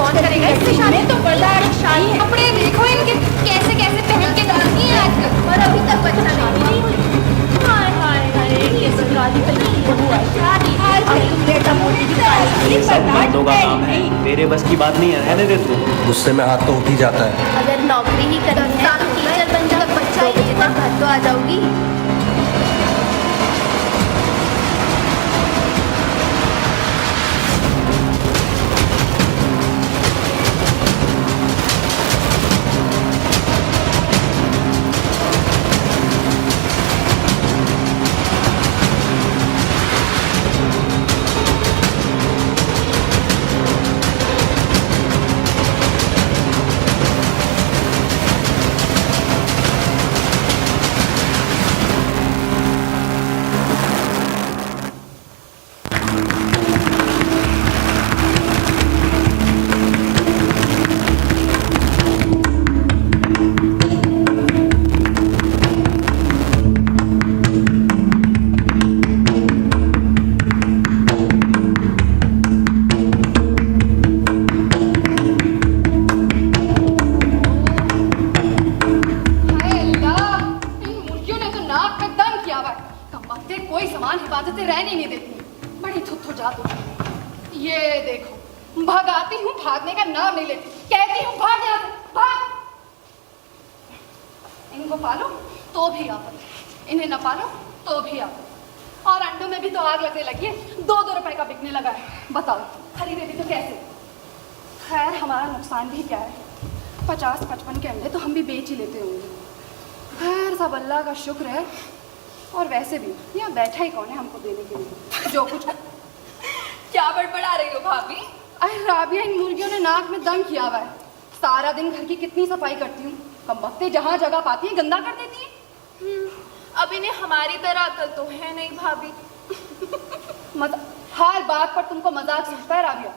कौन करेगा इससे शादी? तो बर्दाश्त शादी है। कपड़े देखो इनके कैसे कैसे पहन के डालती हैं आजकल, और अभी तक बच्चा शादी नहीं हुई। हाय हाय हाय, ये सरकारी कहीं बहू है शादी। तुम बेटा मोटी की सब मर्दों का काम है, मेरे बस की बात नहीं है। रहने दे तू। गुस्से में हाथ तो उठ ही जाता है। अगर नौकरी ही करनी है तो टीचर बन जाओ, बच्चा ही बजे तक घर तो आ जाओगी। हिफाजतें रहने नहीं देती, बड़ी थुथु जादू। ये देखो, भगाती हूँ, भागने का नाम नहीं लेती, कहती हूँ भाग यहाँ से, भाग। इनको पालो तो भी आफत, इन्हें न पालो तो भी आफत। और अंडों में भी तो आग लगने लगी है, 2-2 रुपए का बिकने लगा है। बताओ खरीदे भी तो कैसे? खैर हमारा नुकसान भी क्या है, 50-55 के अंडे तो हम भी बेच ही लेते होंगे। खैर सब अल्लाह का शुक्र है। और वैसे भी यहाँ बैठा ही कौन है हमको देने के लिए जो कुछ। क्या बड़बड़ा रही हो भाभी? अरे राबिया, इन मुर्गियों ने नाक में दम किया हुआ है। सारा दिन घर की कितनी सफाई करती हूँ, कमबख्ते जहाँ जगह पाती है गंदा कर देती है। अब इन्हें हमारी तरह अकल तो है नहीं भाभी। हर बात पर तुमको मजाक सूझता है राबिया।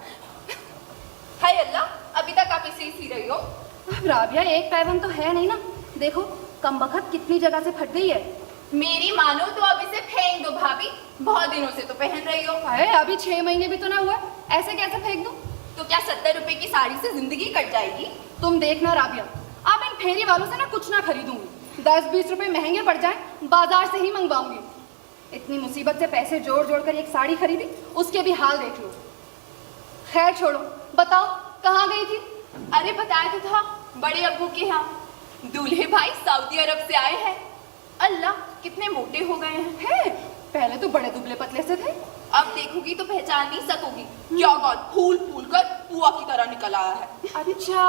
हाय अल्लाह, अभी तक आप इसे ही सी रही हो। अब राबिया एक पैवन तो है नहीं ना, देखो कमबख्त कितनी जगह से फट गई है। मेरी मानो तो अब इसे फेंक दो भाभी, बहुत दिनों से तो पहन रही हो। अरे अभी 6 महीने भी तो ना हुआ, ऐसे कैसे फेंक दूं? तो क्या 70 रुपए की साड़ी से जिंदगी कट जाएगी? तुम देखना राबिया, अब इन फेरी वालों से ना कुछ ना खरीदूंगी। 10-20 रुपए महंगे पड़ जाए, बाजार से ही मंगवाऊंगी। इतनी मुसीबत से पैसे जोड़ जोड़ कर एक साड़ी खरीदी, उसके भी हाल देख लो। खैर छोड़ो, बताओ कहाँ गई थी? अरे बताया तो था, बड़े अब्बू के यहाँ। दूल्हे भाई सऊदी अरब से आए हैं। अल्लाह कितने मोटे हो गए हैं। पहले तो बड़े दुबले पतले से थे। अब देखोगी तो पहचान नहीं सकोगी। क्या बात, फूल फूल कर पुआ की तरह निकल आया है। अच्छा,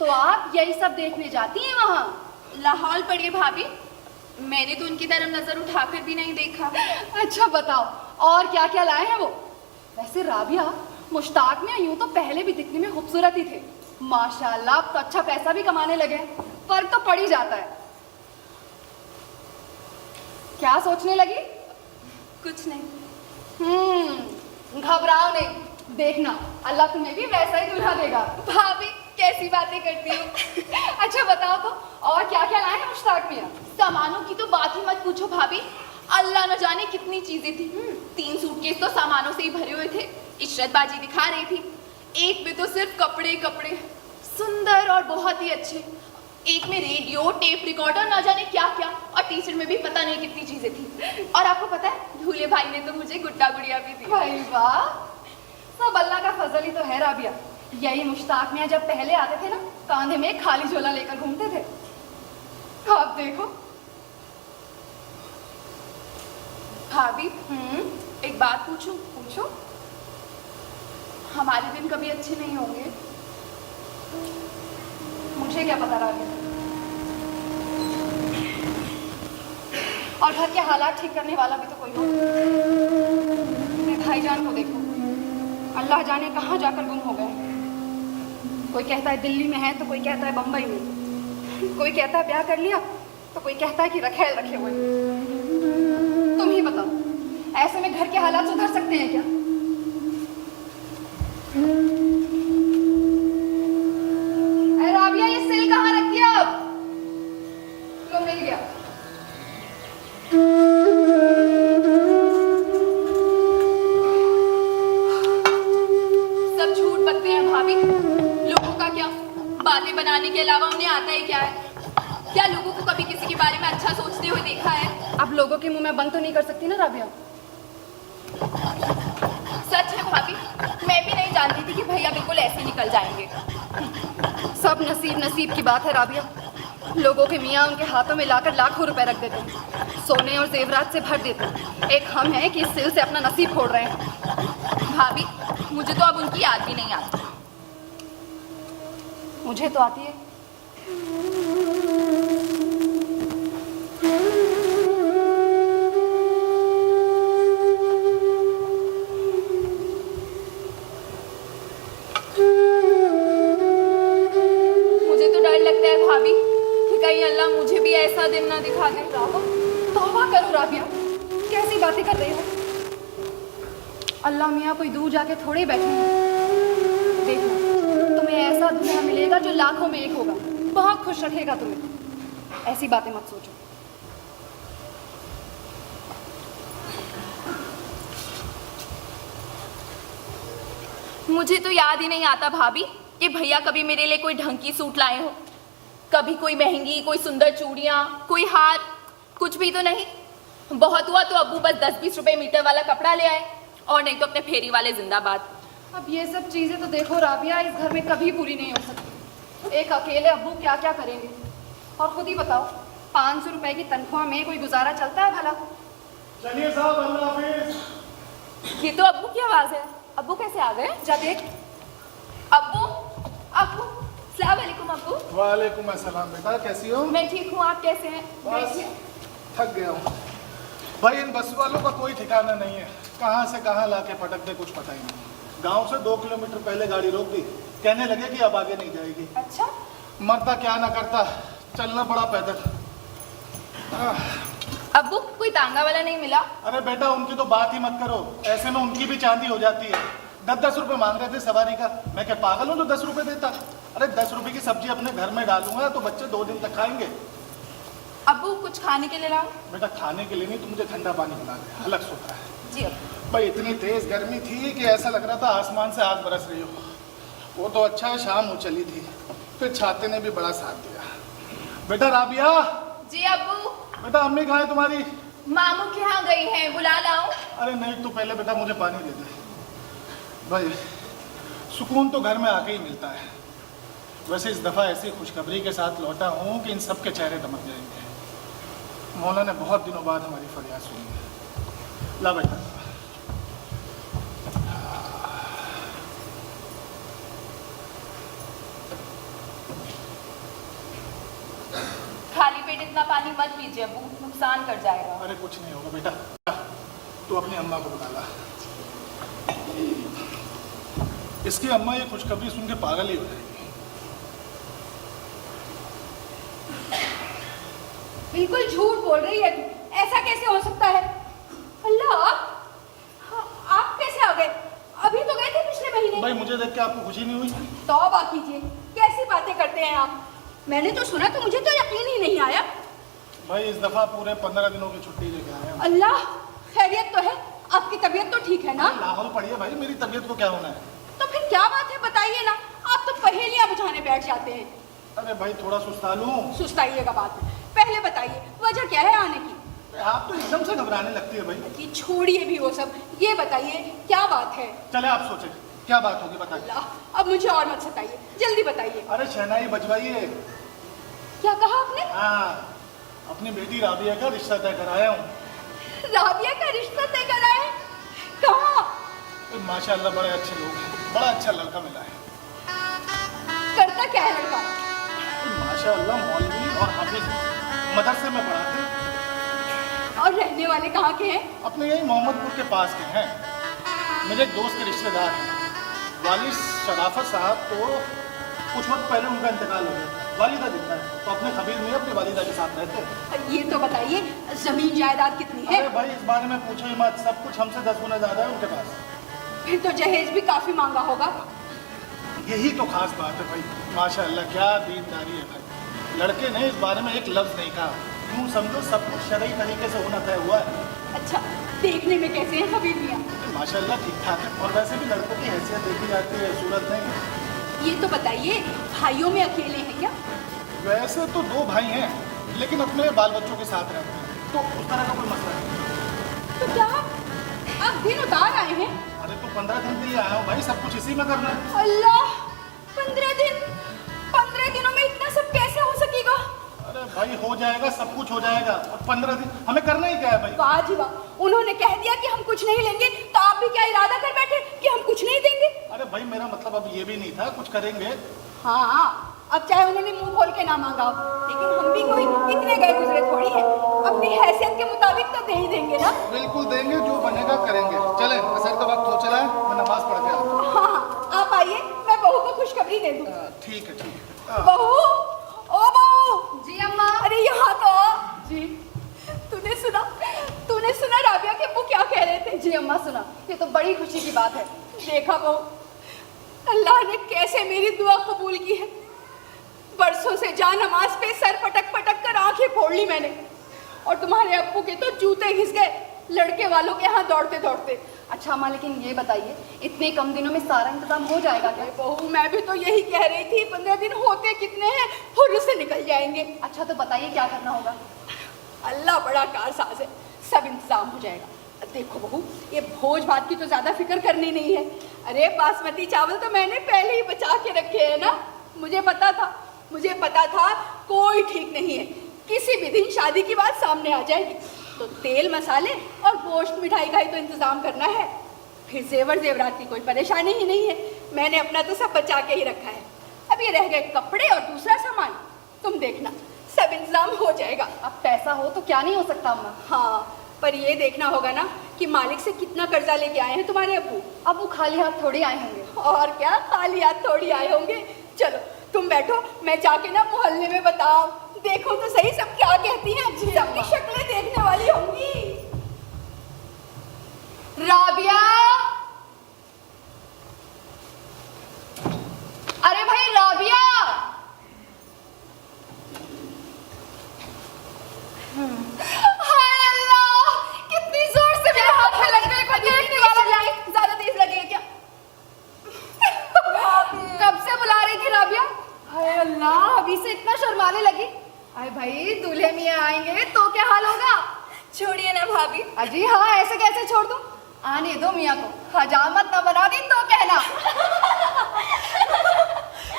तो आप यही सब देखने जाती हैं वहाँ? लाहौल पड़िए भाभी, मैंने तो उनकी तरफ नजर उठाकर भी नहीं देखा। अच्छा बताओ, और क्या क्या लाए हैं वो? वैसे राबिया, मुश्ताक में यूं तो पहले भी दिखने में खूबसूरत ही थे, माशाल्लाह अब तो अच्छा पैसा भी कमाने लगे। फर्क तो पड़ ही जाता है। क्या सोचने लगी? कुछ नहीं। घबराओ नहीं, देखना अल्लाह तुम्हें भी वैसा ही दुल्हा देगा। भाभी कैसी बातें करती हो। अच्छा बताओ तो और क्या क्या लाए हैं मुश्ताक मियां? सामानों की तो बात ही मत पूछो भाभी, अल्लाह न जाने कितनी चीजें थी। 3 सूटकेस तो सामानों से ही भरे हुए थे। इशरतबाजी दिखा रही थी। एक में तो सिर्फ कपड़े कपड़े, सुंदर और बहुत ही अच्छे। एक में रेडियो, टेप रिकॉर्डर, ना जाने क्या क्या, और टी-शर्ट में भी पता नहीं कितनी चीजें थी। और आपको पता है दूल्हे भाई ने तो मुझे गुड्डा गुड़िया भी दी। भाई वाह, सब अल्लाह का फजल ही तो है राबिया। यही मुश्ताक मियां जब पहले आते थे ना, कांधे में खाली झोला लेकर घूमते थे। आप देखो। भाभी एक बात पूछूं? पूछो। हमारे दिन कभी अच्छे नहीं होंगे? मुझे क्या पता राबिया। और घर के हालात ठीक करने वाला भी तो कोई हो। मेरे भाईजान को देखो, अल्लाह जाने कहाँ जाकर गुम हो गए। कोई कहता है दिल्ली में है, तो कोई कहता है बम्बई में, कोई कहता है ब्याह कर लिया, तो कोई कहता है कि रखेल रखे हुए। तुम ही बताओ, ऐसे में घर के हालात सुधर सकते हैं क्या? अरे राबिया, ये सिल कहाँ रख दिया? अब लो, मिल गया। सब झूठ बकते हैं भाभी। लोगों का क्या, बातें बनाने के अलावा उन्हें आता ही क्या है? क्या लोगों को कभी किसी के बारे में अच्छा सोचते हुए देखा है? अब लोगों के मुंह में बंद तो नहीं कर सकती ना राबिया। सच है भाभी, मैं भी नहीं जानती थी कि भैया बिल्कुल ऐसे निकल जाएंगे। सब नसीब नसीब की बात है राबिया। लोगों के मियाँ उनके हाथों में लाकर लाखों रुपए रख देते हैं, सोने और जेवरात से भर देते हैं। एक हम हैं कि इस सिल से अपना नसीब खोड़ रहे हैं। भाभी मुझे तो अब उनकी याद भी नहीं आती। मुझे तो आती है। मुझे तो डर लगता है भाभी कि कहीं अल्लाह मुझे भी ऐसा दिन ना दिखा दे। तौबा करो राबिया, कैसी बातें कर रही हो? अल्लाह मियाँ कोई दूर जाके थोड़े बैठे हैं। देखो, तुम्हें ऐसा दूल्हा मिलेगा जो लाखों में एक होगा, बहुत खुश रखेगा तुम्हें। ऐसी बातें मत सोचो। मुझे तो याद ही नहीं आता भाभी कि भैया कभी मेरे लिए कोई ढंग की सूट लाए हो। कभी कोई महंगी, कोई सुंदर चूड़ियाँ, कोई हार, कुछ भी तो नहीं। बहुत हुआ तो अब्बू बस 10-20 रुपए मीटर वाला कपड़ा ले आए, और नहीं तो अपने फेरी वाले जिंदाबाद। अब ये सब चीजें तो देखो राबिया, इस घर में कभी पूरी नहीं हो सकती। एक अकेले अब्बू क्या क्या करेंगे? और खुद ही बताओ, 500 रुपए की तनख्वाह में कोई गुजारा चलता है भला? चलिए साहब, अल्लाह हाफिज। ये तो अब्बू की आवाज है। अब्बू कैसे आ गए? जा देख। अब्बू, अब्बू, अस्सलाम वालेकुम अब्बू। वालेकुम अस्सलाम। बेटा कैसी हो? मैं ठीक हूँ, आप कैसे हैं? बस थक गया हूँ भाई। इन बस वालों का कोई ठिकाना नहीं है, कहाँ से कहाँ लाके पटक दे कुछ पता ही नहीं। गांव से 2 किलोमीटर पहले गाड़ी रोक दी, कहने लगे कि अब आगे नहीं जाएगी। अच्छा, मरता क्या ना करता, चलना पड़ा पैदल। अब्बू कोई तांगा वाला नहीं मिला? अरे बेटा उनकी तो बात ही मत करो, ऐसे में उनकी भी चांदी हो जाती है। 10-10 रुपए मांग रहे थे सवारी का। मैं क्या पागल हूँ जो 10 रुपए देता? अरे 10 रुपए की सब्जी अपने घर में डालूंगा तो बच्चे 2 दिन तक खाएंगे। अब्बू कुछ खाने के लिए लाओ। बेटा खाने के लिए नहीं, तुम मुझे ठंडा पानी पिला दे, अलग सोता है। जी अब्बू। भाई इतनी तेज गर्मी थी कि ऐसा लग रहा था आसमान से आग बरस रही हो। वो तो अच्छा है शाम हो चली थी, फिर छाते ने भी बड़ा साथ दिया। बेटा राबिया। जी अब्बू। बेटा अम्मी कहाँ है तुम्हारी? मामू के यहाँ गई हैं, बुला लाऊं? अरे नहीं, तू पहले बेटा मुझे पानी दे दे। भाई सुकून तो घर में आके ही मिलता है। वैसे इस दफ़ा ऐसी खुशखबरी के साथ लौटा हूँ कि इन सब के चेहरे दमक जाएंगे। मौला ने बहुत दिनों बाद हमारी फरियाद सुनी है। ला बेटा। खाली पेट इतना पानी मत पीजिए अब्बू, नुकसान कर जाएगा। अरे कुछ नहीं होगा बेटा, तू अपनी अम्मा को बुला ला। इसकी अम्मा ये खुशखबरी सुन के पागल ही हो जाएगी। बिल्कुल झूठ बोल रही है तू। ऐसा कैसे हो सकता है? अल्लाह, आप कैसे आ गए? नहीं। भाई मुझे देख के आपको खुशी नहीं हुई? तौबा कीजिए, कैसी बातें करते हैं आप। मैंने तो सुना तो मुझे तो यकीन ही नहीं आया। भाई इस दफा पूरे 15 दिनों की छुट्टी लेके आया हूँ। अल्लाह, खैरियत तो है? आपकी तबीयत तो ठीक है ना? लाहौल पड़ी है भाई, मेरी तबीयत को क्या होना है? तो फिर क्या बात है बताइए ना, आप तो पहेलियां बुझाने बैठ जाते हैं। अरे भाई थोड़ा सुस्ता लूं। सुस्ताइएगा बात में, पहले बताइए वजह क्या है आने की? आप तो एकदम से घबराने लगती है भाई। कि छोड़िए भी वो सब, ये बताइए क्या बात है? चले आप सोचे क्या बात होगी बताइए। अल्लाह, अब मुझे और मत सताइए, जल्दी बताइए। अरे शहनाई बजवाइए। क्या कहा आपने? हाँ, अपनी बेटी राबिया का रिश्ता तय कराया हूँ। राबिया का रिश्ता तय करा है? कहाँ? माशाल्लाह बड़े अच्छे लोग हैं, बड़ा अच्छा लड़का मिला है। करता क्या है लड़का? माशाल्लाह मौलवी और हाफिज, मदरसे में पढ़ाते। और रहने वाले कहाँ के हैं? अपने यही मोहम्मदपुर के पास के हैं, मेरे एक दोस्त के रिश्तेदार हैं। वालिद शराफत साहब तो कुछ वक्त पहले उनका इंतकाल हो गया था। वालिदा जिंदा है तो अपने कबीर में अपनी वालिदा के साथ रहते हैं। ये तो बताइए जमीन जायदाद कितनी है? अरे भाई इस बारे में पूछो ही मत, सब कुछ हमसे 10 गुना ज्यादा है उनके पास। फिर तो जहेज भी काफी मांगा होगा। यही तो खास बात है भाई, माशाल्लाह क्या दीनदारी है भाई। लड़के ने इस बारे में एक लफ्ज नहीं कहा, यूं समझो सब कुछ शरई तरीके से होना तय हुआ है। अच्छा, देखने में कैसे हैं कबीर मियाँ? माशाल्लाह ठीक ठाक है, और वैसे भी लड़कों की हैसियत देखी जाती है, सूरत नहीं। ये तो बताइए भाइयों में अकेले हैं क्या? वैसे तो 2 भाई हैं, लेकिन अपने बाल बच्चों के साथ रहते हैं, तो उस तरह का कोई मसला नहीं। तो क्या आप दिन उतार आए हैं? अरे तो 15 दिन के लिए आया हूँ भाई, सब कुछ इसी में करना है। अल्लाह, 15 दिन? 15 दिनों में इतना सब कैसे हो सकेगा? अरे भाई हो जाएगा, सब कुछ हो जाएगा। और 15 दिन हमें करना ही क्या है भाई? वाह जी वाह, उन्होंने कह दिया कि हम कुछ नहीं लेंगे, तो आप भी क्या इरादा कर बैठे कि हम कुछ नहीं देंगे? अरे भाई मेरा मतलब अब ये भी नहीं था, कुछ करेंगे। हाँ, अब चाहे उन्होंने मुंह खोल के ना मांगा हो, लेकिन हम भी कोई इतने गए गुजरे थोड़ी हैं, अपनी हैसियत के मुताबिक तो दे ही देंगे ना। बिल्कुल देंगे, जो बनेगा करेंगे। चले, असर का वक्त हो चला है, मैं नमाज पढ़ के आता हूँ। हाँ, आप आइए, मैं बहू को खुशखबरी दे दूँ। ठीक है ठीक है। बहू, ओ बहू। जी अम्मा। अरे यहाँ तो आ। जी, तूने सुना राबिया के अब्बू क्या कह रहे थे? जी अम्मा सुना, ये तो बड़ी खुशी की बात है। देखा बहू, अल्लाह ने कैसे मेरी दुआ कबूल की है। बरसों से जा नमाज पे सर पटक पटक कर आंखें फोड़ ली मैंने, और तुम्हारे अब्बू के तो जूते घिस गए लड़के वालों के यहाँ दौड़ते दौड़ते। अच्छा अम्मा, लेकिन ये बताइए इतने कम दिनों में सारा इंतजाम हो जाएगा क्या? बहू मैं भी तो यही कह रही थी, 15 दिन होते कितने हैं, फुर्र से निकल जाएंगे। अच्छा तो बताइए क्या करना होगा? अल्लाह बड़ा कारसाज है, सब इंतजाम हो जाएगा। देखो बहू, ये भोज भात की तो ज्यादा फिक्र करनी नहीं है। अरे बासमती चावल तो मैंने पहले ही बचा के रखे हैं ना। मुझे पता था कोई ठीक नहीं है, किसी भी दिन शादी की बात सामने आ जाएगी, तो तेल मसाले और गोश्त मिठाई का ही तो इंतजाम करना है। फिर जेवर जेवरात की कोई परेशानी ही नहीं है, मैंने अपना तो सब बचा के ही रखा है। अब ये रह गए कपड़े और दूसरा सामान, तुम देखना सब इंतजाम हो जाएगा। अब पैसा हो तो क्या नहीं हो सकता अम्मा। हाँ, पर ये देखना होगा ना कि मालिक से कितना कर्जा लेके आए हैं तुम्हारे अब्बू। अब वो खाली हाथ थोड़ी आए होंगे। और क्या, खाली हाथ थोड़ी आए होंगे। चलो तुम बैठो, मैं जाके ना मोहल्ले में बताऊं, देखो तो सही सब क्या कहती हैं। सबकी शक्लें देखने वाली होंगी। राबिया, अरे भाई राबिया। हाय अल्लाह, कितनी जोर से मेरे हाथ में लग गई। कोई देखने वाला नहीं। ज्यादा तेज लगेगा क्या? कब से बुला रही थी राबिया? हाय अल्लाह, अभी से इतना शर्माने लगी। अरे भाई दूल्हे मियाँ आएंगे तो क्या हाल होगा? छोड़िए ना भाभी। अजी हाँ, ऐसे कैसे छोड़ दूं? आने दो मियाँ को, हजामत न बना दी तो कहना।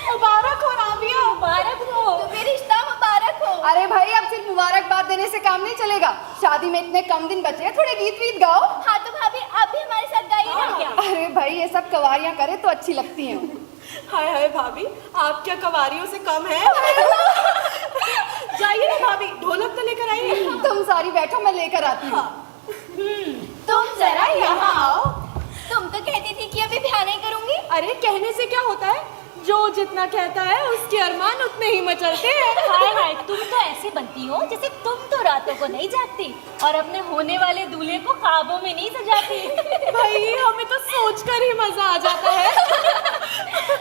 मुबारक हो राबिया, मुबारक हो। तुम्हें रिश्ता मुबारक हो। अरे भाई अब सिर्फ मुबारकबाद देने से काम नहीं चलेगा, शादी में इतने कम दिन बचे हैं, थोड़े गीत वीत गाओ। हाँ तो भाभी आप भी हमारे साथ गाइए ना। क्या? अरे भाई ये सब कवारियां करे तो अच्छी लगती हैं। हाय हाय भाभी, आप क्या कवारियों से कम है? जाइए ना भाभी, ढोलक तो लेकर आइए। तुम सारी बैठो, मैं लेकर आती हूँ। तुम जरा यहाँ आओ। तुम तो कहती थी कि अभी ब्याह नहीं करूंगी। अरे कहने से क्या होता है, जो जितना कहता है उसके अरमान उतने ही मचलते हैं। हाय हाय, तुम तो ऐसे बनती हो जैसे तुम तो रातों को नहीं जागती और अपने होने वाले दूल्हे को ख्वाबों में नहीं सजाती। भाई हमें तो सोचकर ही मजा आ जाता है।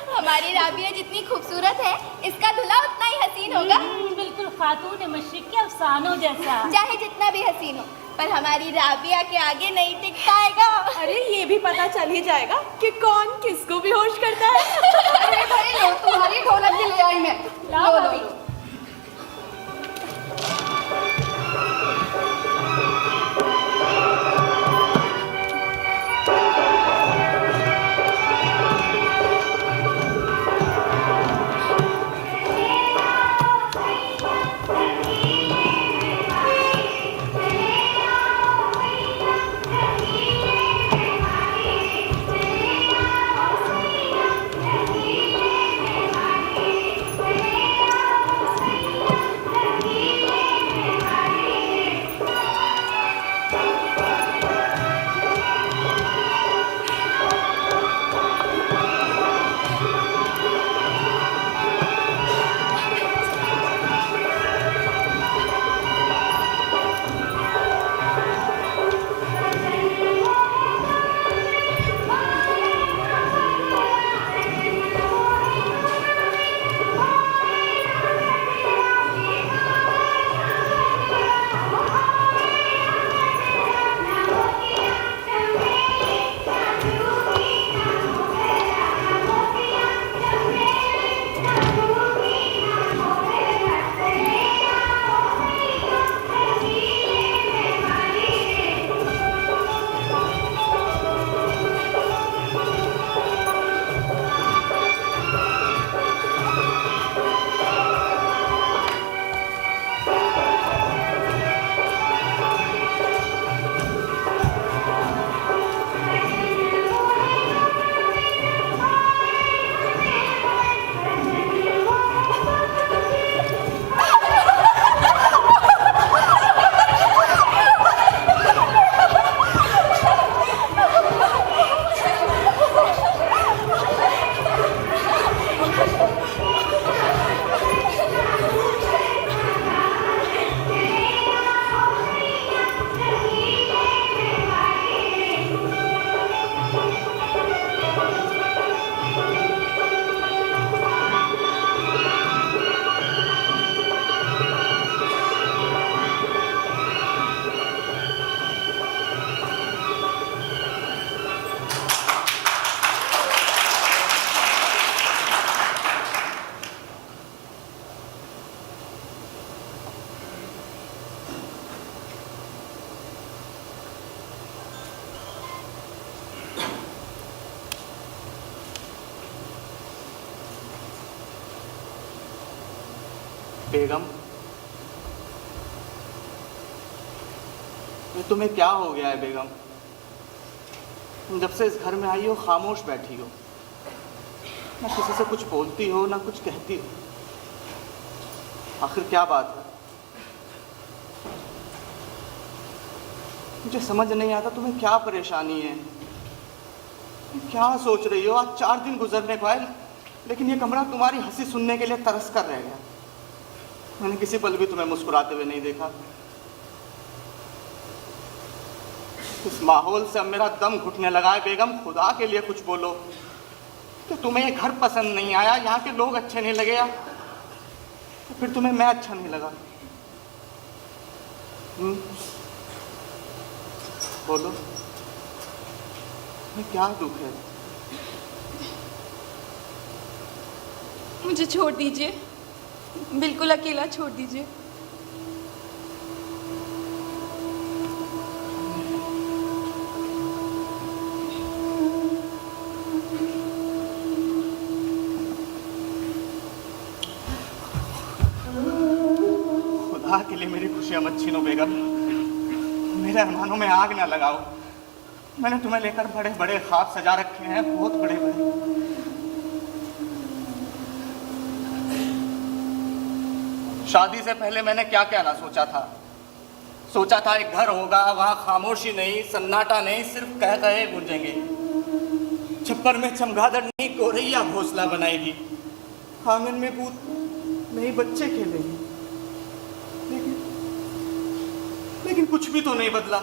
हमारी राबिया जितनी खूबसूरत है, इसका दूल्हा उतना ही हसीन होगा। बिल्कुल खातून मशरिक के अफसानों जैसा। चाहे जितना भी हसीन हो, पर हमारी राबिया के आगे नहीं टिक पाएगा। अरे ये भी पता चल ही जाएगा कि कौन किसको भी होश करता है। अरे भाई लो, तुम्हारी ढोलक भी ले आई मैं। लाओ लो, भाभी। लो। बेगम, ये तुम्हें क्या हो गया है बेगम? तुम जब से इस घर में आई हो खामोश बैठी हो, ना किसी से कुछ बोलती हो ना कुछ कहती हो। आखिर क्या बात है? मुझे समझ नहीं आता तुम्हें क्या परेशानी है, क्या सोच रही हो? आज 4 दिन गुजरने को आए, लेकिन ये कमरा तुम्हारी हंसी सुनने के लिए तरस कर रह गया। मैंने किसी पल भी तुम्हें मुस्कुराते हुए नहीं देखा। इस माहौल से अब मेरा दम घुटने लगा है। बेगम, खुदा के लिए कुछ बोलो कि तुम्हें ये घर पसंद नहीं आया, यहाँ के लोग अच्छे नहीं लगे, या तो फिर तुम्हें मैं अच्छा नहीं लगा। बोलो, तुम्हें क्या दुख है? मुझे छोड़ दीजिए, बिल्कुल अकेला छोड़ दीजिए। खुदा के लिए मेरी खुशियां मत छीनो बेगम, मेरे अरमानों में आग ना लगाओ। मैंने तुम्हें लेकर बड़े बड़े ख्वाब सजा रखे हैं, बहुत बड़े बड़े। शादी से पहले मैंने क्या क्या ना सोचा था। सोचा था एक घर होगा, वहां खामोशी नहीं, सन्नाटा नहीं, सिर्फ कह कहे गूंजेंगे। छप्पर में चमगादड़ नहीं, गोरैया घोंसला बनाएगी। आंगन में भूत नहीं, बच्चे खेलेंगे। कुछ भी तो नहीं बदला।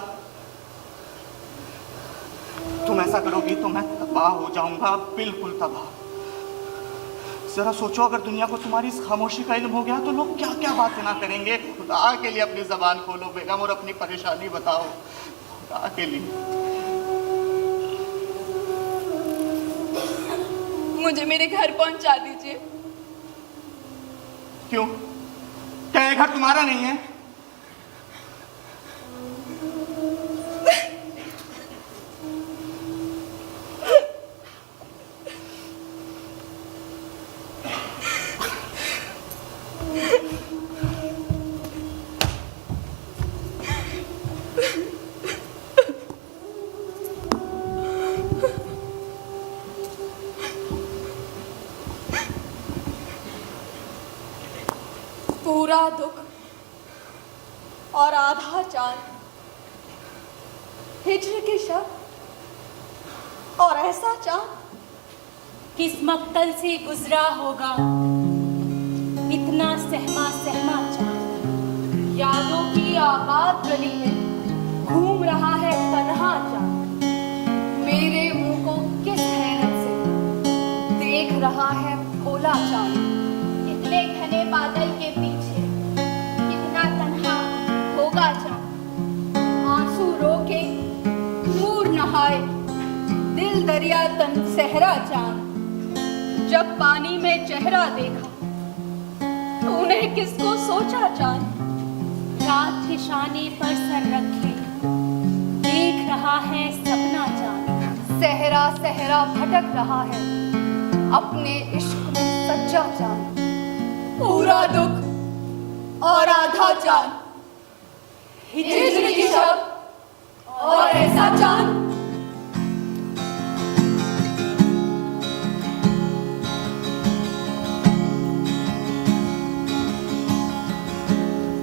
तुम ऐसा करोगी तो मैं तबाह हो जाऊंगा, बिल्कुल तबाह। जरा सोचो, अगर दुनिया को तुम्हारी इस खामोशी का इल्म हो गया तो लोग क्या क्या बातें ना करेंगे। खुदा के लिए अपनी जबान खोलो बेगम और अपनी परेशानी बताओ, खुदा के लिए। मुझे मेरे घर पहुंचा दीजिए। क्यों? क्या ये घर तुम्हारा नहीं है? पूरा दुख और आधा चांद, हिज्र के शब और ऐसा चांद किस मक्तल से गुजरा होगा इतना सहमा सहमा चांद। यादों की आबाद गली में घूम रहा है तन्हा चांद। मेरे मुंह को किस हैरत से देख रहा है भोला चांद। इतने घने बादल के पीछे कितना तन्हा होगा चांद। आंसू रोके नूर नहाए दिल दरिया तन सहरा चांद। जब पानी में चेहरा देखा तूने किसको सोचा चांद। रात के शाने पर सर रखे देख रहा है सपना चांद। सहरा सहरा भटक रहा है अपने इश्क में सच्चा चांद। पूरा दुख और आधा चांद, हिज्र की शब और ऐसा चांद।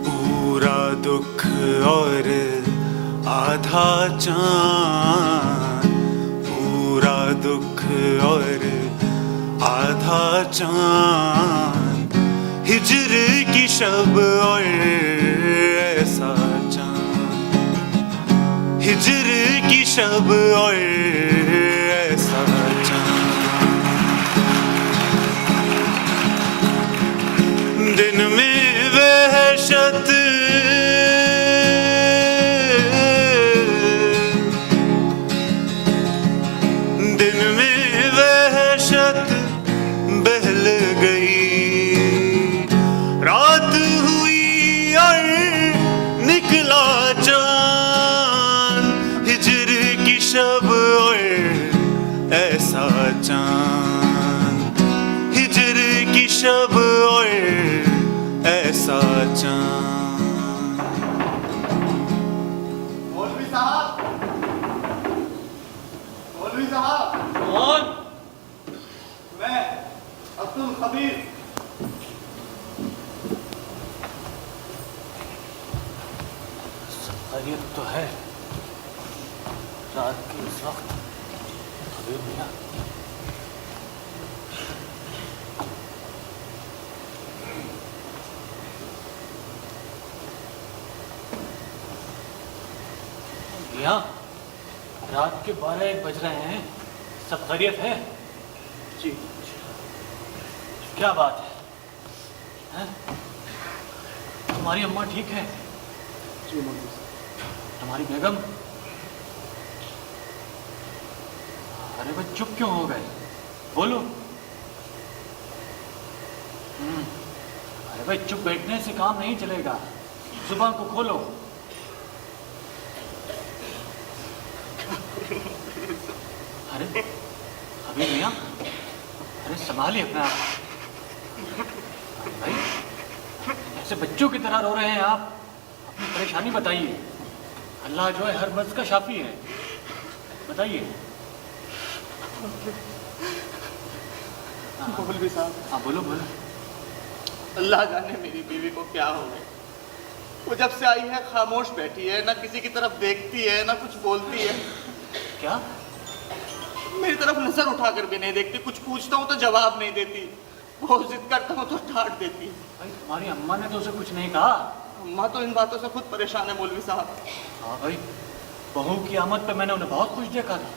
पूरा दुख और आधा चांद, पूरा दुख और आधा चांद, हिज्र की शब और ऐसा चांद, हिज्र की शब और ऐसा चांद। दिन में वहशत बहल गई, रात हुई और निकला चांद, हिज्र की शब और ऐसा चांद, हिज्र की शब और ऐसा चांद। मौलवी साहब, मौलवी साहब। कौन? मैं अब्दुल खबीर। खैरियत तो है? रात के इस वक्त खबीर मिला? यहाँ रात के 12-1 बज रहे हैं, सब खैरियत है? जी। क्या बात है? तुम्हारी अम्मा ठीक है? जी मौलवी साहब। तुम्हारी बेगम? अरे भाई चुप क्यों हो गए? बोलो। अरे भाई चुप बैठने से काम नहीं चलेगा, जुबान को खोलो। अरे अभी भैया, अरे संभालिए अपना आप। अरे भाई ऐसे बच्चों की तरह रो रहे हैं आप, अपनी परेशानी बताइए। अल्लाह जो है हर मर्ज का शाफी है, बताइए। मौलवी साहब। हाँ बोलो बोलो। अल्लाह जाने मेरी बीवी को क्या हो गया। वो जब से आई है खामोश बैठी है, ना किसी की तरफ देखती है ना कुछ बोलती है। क्या? मेरी तरफ नजर उठाकर भी नहीं देखती, कुछ पूछता हूँ तो जवाब नहीं देती, बहुत जिद करता हूँ तो डांट देती है। भाई तुम्हारी अम्मा ने तो उसे कुछ नहीं कहा? अम्मा तो इन बातों से खुद परेशान है मौलवी साहब। हाँ भाई, बहू की आमद पे मैंने उन्हें बहुत खुश देखा था।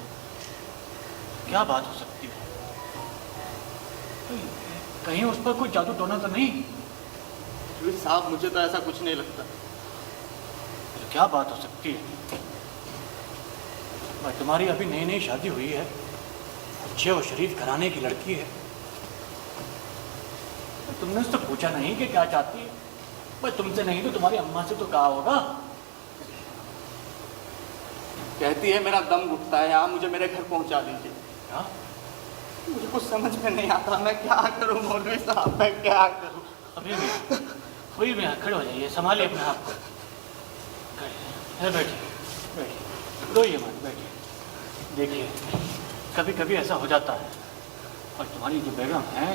क्या बात हो सकती है? कहीं उस पर कोई जादू टोना तो नहीं? मौलवी साहब मुझे तो ऐसा कुछ नहीं लगता। तो क्या बात हो सकती है? भाई तुम्हारी अभी नई नई शादी हुई है, अच्छे और शरीफ घराने की लड़की है, तुमने उससे पूछा नहीं कि क्या चाहती है? भाई तुमसे नहीं तो तुम्हारी अम्मा से तो कहा होगा। कहती है मेरा दम घुटता है, यहाँ मुझे मेरे घर पहुंचा दीजिए। क्या? मुझे कुछ समझ में नहीं आता, मैं क्या करूं मौलवी साहब, मैं क्या करूं? अभी भी खड़े हो जाइए, संभालिए अपने आप को। बैठिए बैठिए, रोइए मत, बैठिए। देखिए कभी कभी ऐसा हो जाता है, और तुम्हारी जो बेगम है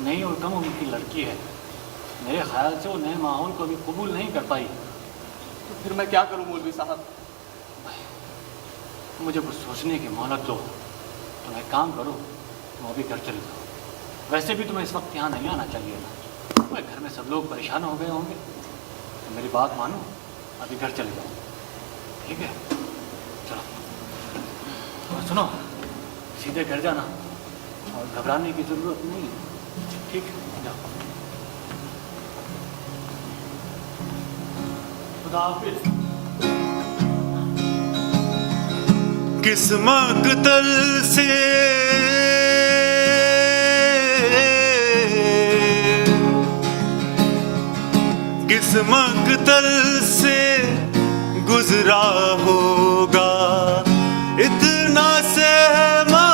नई और कम उम्र की लड़की है, मेरे ख्याल से वो नए माहौल को भी कबूल नहीं कर पाई। तो फिर मैं क्या करूं मौलवी साहब? मुझे कुछ सोचने की मोहलत दो। तुम एक काम करो, तुम अभी घर चले जाओ। वैसे भी तुम्हें इस वक्त यहाँ नहीं आना चाहिए ना, भाई घर में सब लोग परेशान हो गए होंगे। तो मेरी बात मानो, अभी घर चले जाओ, ठीक है? चलो, और सुनो, सीधे घर जाना और घबराने की ज़रूरत नहीं है, ठीक है? जाओ। खुदा हाफिज़। किस मकतल से किस मकतल से गुजरा होगा इतना सहमा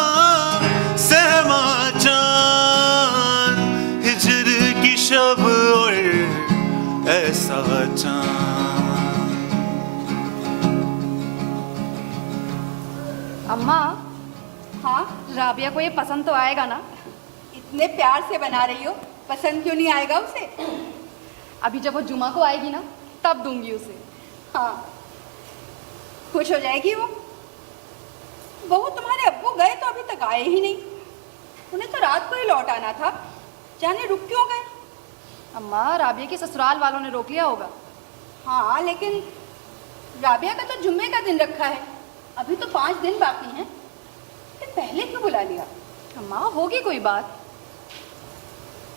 सहमा चांद, हिजर की शब और ऐसा चांद। अम्मा, हाँ राबिया को ये पसंद तो आएगा ना? इतने प्यार से बना रही हो, पसंद क्यों नहीं आएगा उसे? अभी जब वो जुमा को आएगी ना तब दूंगी उसे। हाँ खुश हो जाएगी वो। बहू तुम्हारे अब्बू गए तो अभी तक आए ही नहीं, उन्हें तो रात को ही लौट आना था, जाने रुक क्यों गए? अम्मा राबिया के ससुराल वालों ने रोक लिया होगा। हाँ लेकिन राबिया का तो जुम्मे का दिन रखा है, अभी तो 5 दिन बाकी हैं, तो पहले क्यों बुला लिया? अम्मा होगी कोई बात,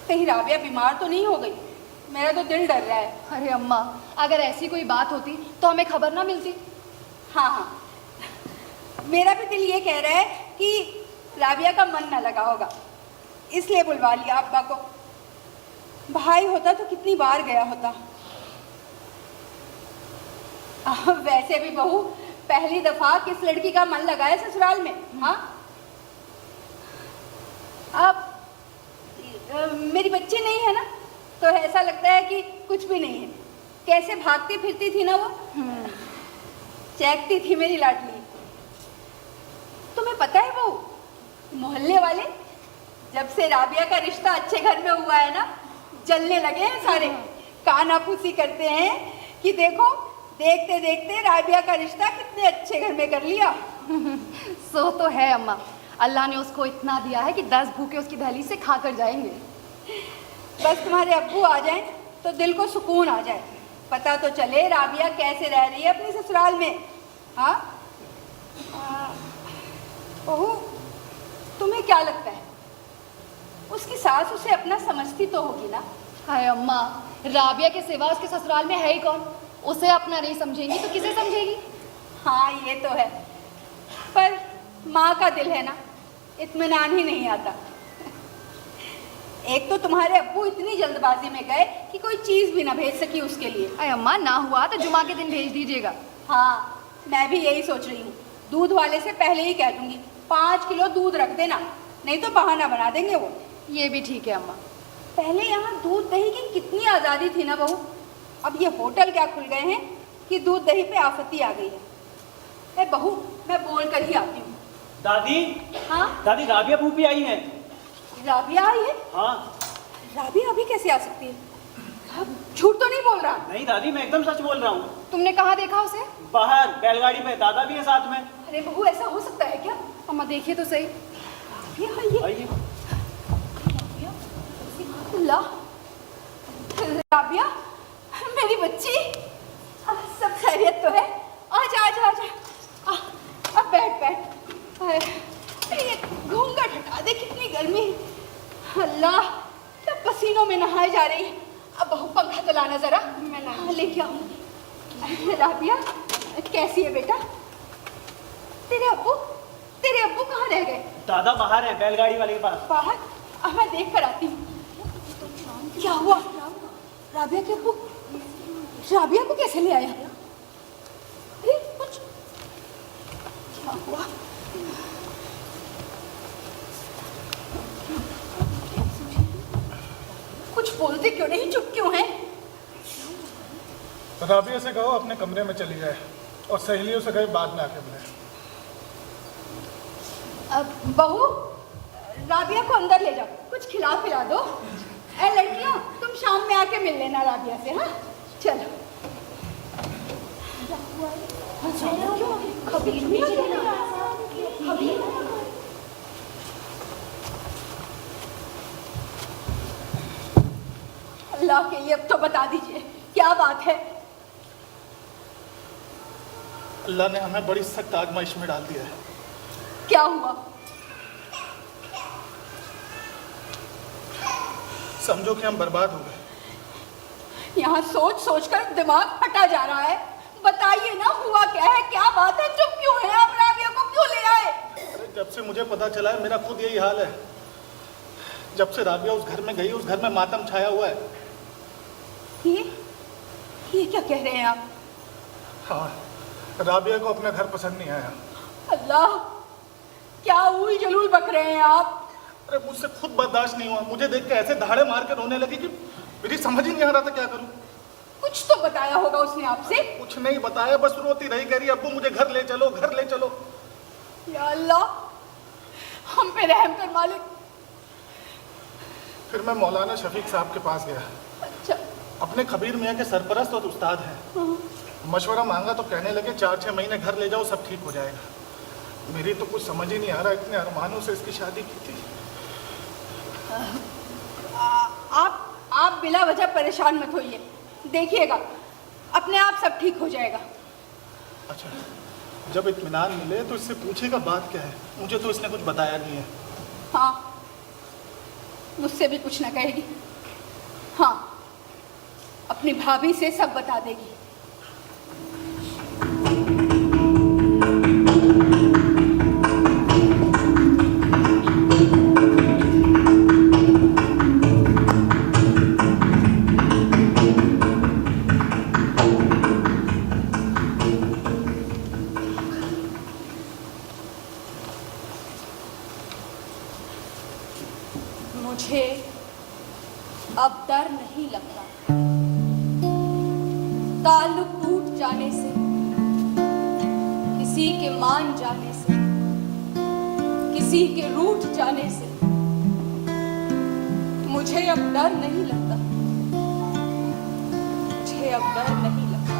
कहीं राबिया बीमार तो नहीं हो गई? मेरा तो दिल डर रहा है। अरे अम्मा अगर ऐसी कोई बात होती तो हमें खबर ना मिलती। हाँ हाँ मेरा भी दिल ये कह रहा है कि राबिया का मन ना लगा होगा, इसलिए बुलवा लिया अब्बा को। भाई होता तो कितनी बार गया होता। वैसे भी बहू पहली दफा किस लड़की का मन लगा है ससुराल में? हाँ अब मेरी बच्ची नहीं है ना, तो ऐसा लगता है कि कुछ भी नहीं है। कैसे भागती फिरती थी ना वो, चहकती थी मेरी लाडली। तुम्हें पता है वो मोहल्ले वाले जब से राबिया का रिश्ता अच्छे घर में हुआ है ना, जलने लगे हैं सारे, कानाफूसी करते हैं कि देखो देखते देखते राबिया का रिश्ता कितने अच्छे घर में कर लिया। सो तो है अम्मा, अल्लाह ने उसको इतना दिया है कि 10 भूखे उसकी दहलीज से खाकर जाएंगे। बस तुम्हारे अब्बू आ जाएं तो दिल को सुकून आ जाए, पता तो चले राबिया कैसे रह रही है अपने ससुराल में। हाँ ओह तुम्हें क्या लगता है उसकी सास उसे अपना समझती तो होगी ना? हाय अम्मा राबिया के सिवा उसके ससुराल में है ही कौन? उसे अपना नहीं समझेंगी तो किसे समझेगी? हाँ ये तो है, पर माँ का दिल है ना, इत्मीनान ही नहीं आता। एक तो तुम्हारे अब्बू इतनी जल्दबाजी में गए कि कोई चीज भी ना भेज सकी उसके लिए। अरे अम्मा ना हुआ तो जुमा के दिन भेज दीजिएगा। हाँ मैं भी यही सोच रही हूँ, दूध वाले से पहले ही कह दूंगी 5 किलो दूध रख देना, नहीं तो बहाना बना देंगे वो। ये भी ठीक है अम्मा। पहले यहाँ दूध दही की कितनी आज़ादी थी ना बहू, अब ये होटल क्या खुल गए हैं कि दूध दही पे आफती आ गई है। बहू मैं बोल कर ही आती हूँ। दादी। हाँ दादी राबिया फूफी आई है। राबिया आई है? हाँ। राबिया अभी कैसे आ सकती है? झूठ तो नहीं बोल रहा? नहीं दादी मैं एकदम सच बोल रहा हूँ। तुमने कहाँ देखा उसे? बाहर बैलगाड़ी में, दादा भी है साथ में। अरे बहू ऐसा हो सकता है क्या? अम्मा देखिए तो सही। राबिया आई है? राबिया मेरी बच्ची लेके आऊं। राबिया, कैसी है बेटा? तेरे अब्बू कहाँ रह गए? दादा बाहर है, बैलगाड़ी वाले के पास। बाहर? अब मैं देख कर आती हूँ। क्या हुआ? राबिया के अब्बू राबिया को कैसे ले आया? अरे कुछ क्या हुआ? कुछ बोलते क्यों नहीं, चुप क्यों है? राबिया से कहो अपने कमरे में चली जाए और सहेलियों से कहे बाद में आके मिले। बहू, राबिया को अंदर ले जाओ, कुछ खिला पिला दो। ए लड़कियों, तुम शाम में आके मिल लेना राबिया से। हाँ चलो। खबीर भी अल्लाह के लिए अब तो बता दीजिए क्या बात है? अल्लाह ने हमें बड़ी सख्त आजमाइश में डाल दिया है। क्या हुआ? समझो कि हम बर्बाद हो गए। यहाँ सोच सोच कर दिमाग फटा जा रहा है। बताइए ना, हुआ क्या है? क्या बात है? चुप क्यों है आप? राबिया को क्यों ले आए? अरे जब से मुझे पता चला है मेरा खुद यही हाल है। जब से राबिया उस घर में गई, उस घर में मातम छाया हुआ है। ये क्या कह रहे हैं आप? हाँ, राबिया को अपना घर पसंद नहीं आया। अल्लाह, क्या उल जलूल बक रहे हैं आप? अरे मुझसे खुद बर्दाश्त नहीं हुआ। मुझे देख के ऐसे दहाड़े मार के रोने लगी कि मेरी समझ ही नहीं आ रहा था क्या करूं। कुछ तो बताया होगा उसने आपसे? कुछ नहीं बताया, बस रोती रही, कह रही अब्बू मुझे घर ले चलो, घर ले चलो। या अल्लाह, हम पे रहम कर मालिक। फिर मैं मौलाना शफीक साहब के पास गया। अच्छा। अपने खबीर मियाँ के सरपरस्त और उस्ताद हैं। मशवरा मांगा तो कहने लगे 4-6 महीने घर ले जाओ, सब ठीक हो जाएगा। मेरी तो कुछ समझ ही नहीं आ रहा, इतने अरमानों से इसकी शादी की थी। आप बिला वजह परेशान मत होइए, देखिएगा अपने आप सब ठीक हो जाएगा। अच्छा, जब इत्मीनान मिले तो इससे पूछेगा बात क्या है। मुझे तो इसने कुछ बताया नहीं है। हाँ, मुझसे भी कुछ ना कहेगी। हाँ, अपनी भाभी से सब बता देगी। मुझे अब डर नहीं लगता। ताल्लुक टूट जाने से, किसी के मान जाने से, किसी के रूठ जाने से मुझे अब डर नहीं लगता। मुझे अब डर नहीं लगता।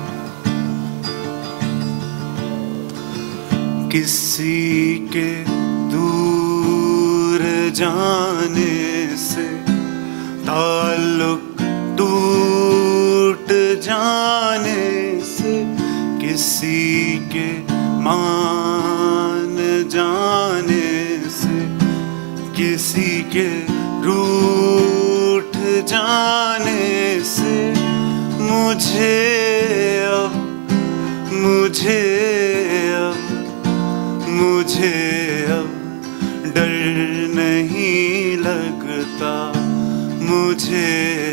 किसी के दूर जाने से, ताल्लुक टूट जाने से, किसी के मान जाने से, किसी के रूठ जाने से मुझे अब डर नहीं लगता। मुझे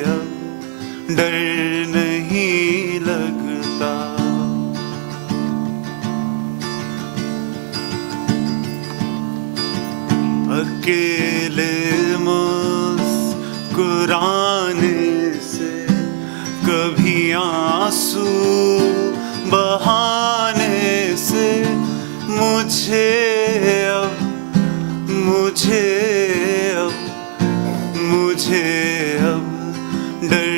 अब डर नहीं लगता। अकेले मुस्कुराने से, कभी आंसू बहाने से मुझे अब डर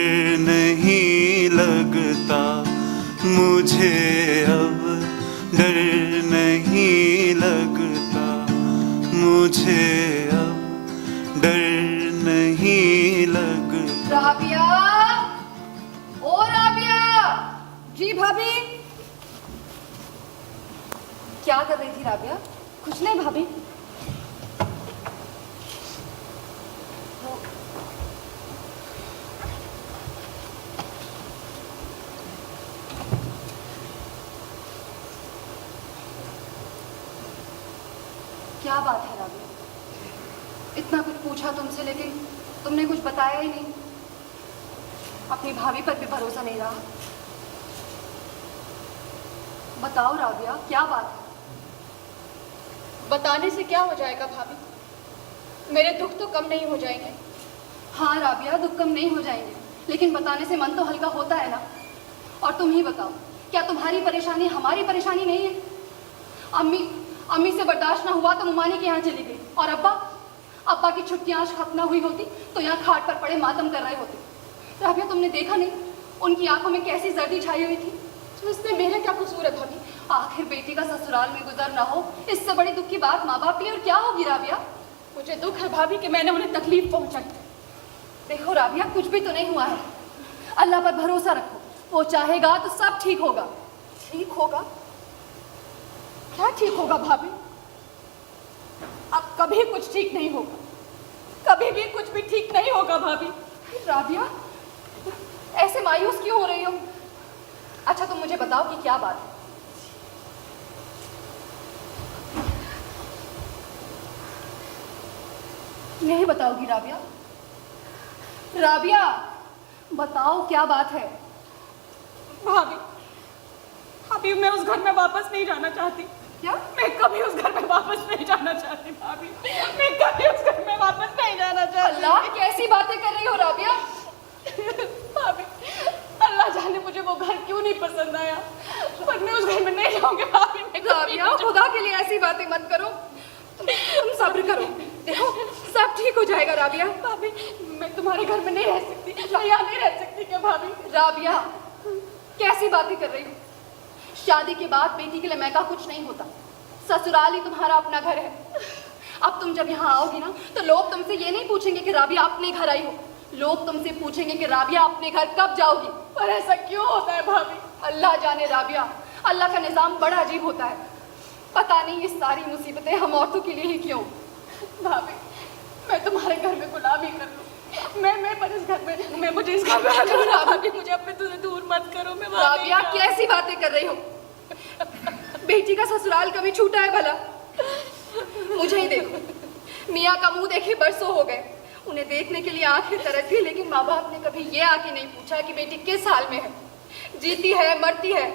नहीं लगता। मुझे अब डर नहीं लगता। मुझे अब डर नहीं लगता। राबिया, ओ राबिया। जी भाभी। क्या कर रही थी राबिया? कुछ नहीं भाभी। क्या बात है राबिया? इतना कुछ पूछा तुमसे लेकिन तुमने कुछ बताया ही नहीं। अपनी भाभी पर भी भरोसा नहीं रहा। बताओ राबिया, क्या बात है? बताने से क्या हो जाएगा भाभी? मेरे दुख तो कम नहीं हो जाएंगे। हाँ राबिया, दुख कम नहीं हो जाएंगे, लेकिन बताने से मन तो हल्का होता है ना। और तुम ही बताओ, क्या तुम्हारी परेशानी हमारी परेशानी नहीं है? अम्मी से बर्दाश्त ना हुआ तो मुमानी के यहाँ चली गई। और अब्बा की छुट्टियां आज खत्म ना हुई होती तो यहाँ खाट पर पड़े मातम कर रहे होते। राबिया, तुमने देखा नहीं उनकी आंखों में कैसी जर्दी छाई हुई थी? तो इसमें मेरा क्या कसूर है भाभी? आखिर बेटी का ससुराल में गुजर ना हो, इससे बड़ी दुख की बात माँ बाप की और क्या होगी राबिया? मुझे दुख है भाभी कि मैंने उन्हें तकलीफ पहुंचाई। देखो राबिया, कुछ भी तो नहीं हुआ है। अल्लाह पर भरोसा रखो, वो चाहेगा तो सब ठीक होगा। ठीक होगा? क्या ठीक होगा भाभी? अब कभी कुछ ठीक नहीं होगा, कभी भी कुछ भी ठीक नहीं होगा भाभी। राबिया, ऐसे मायूस क्यों हो रही हो? अच्छा तुम मुझे बताओ कि क्या बात है? नहीं बताओगी राबिया? राबिया, बताओ क्या बात है? भाभी, अभी मैं उस घर में वापस नहीं जाना चाहती। क्या? मैं कभी उस घर में वापस नहीं जाना चाहती भाभी। मैं कभी उस घर में वापस नहीं जाना चाहती। अल्लाह, कैसी बातें कर रही हो राबिया? भाभी, अल्लाह जाने मुझे वो घर क्यों नहीं पसंद आया, पर मैं उस घर में नहीं जाऊंगी भाभी। मैं राबिया, खुदा के लिए ऐसी बातें मत करो। तुम सब्र करो, देखो सब ठीक हो जाएगा। राबिया, भाभी, मैं तुम्हारे घर में नहीं रह सकती, मैं यहाँ नहीं रह सकती क्या भाभी? राबिया, कैसी बातें कर रही हो? शादी के बाद बेटी के लिए मैका कुछ नहीं होता। ससुराल ही तुम्हारा अपना घर है। अब तुम जब यहाँ आओगी ना तो लोग तुमसे ये नहीं पूछेंगे कि राबिया अपने घर आई हो, लोग तुमसे पूछेंगे कि राबिया अपने घर कब जाओगी। पर ऐसा क्यों होता है भाभी? अल्लाह जाने राबिया, अल्लाह का निज़ाम बड़ा अजीब होता है। पता नहीं ये सारी मुसीबतें हम औरतों के लिए ही क्यों। भाभी, मैं तुम्हारे घर में गुलामी कर लूं, मैं पर इस घर में, मैं मुझे इस घर में भाभी, मुझे अपने दूर मत करो। मैं राबिया, कैसी बातें कर रही हो? बेटी का ससुराल कभी छूटा है भला? मुझे ही देखो, मियाँ का मुंह देखे बरसों हो गए। उन्हें देखने के लिए आंखें तरस, लेकिन माँ बाप ने कभी ये आके नहीं पूछा कि बेटी किस हाल में है, जीती है मरती है।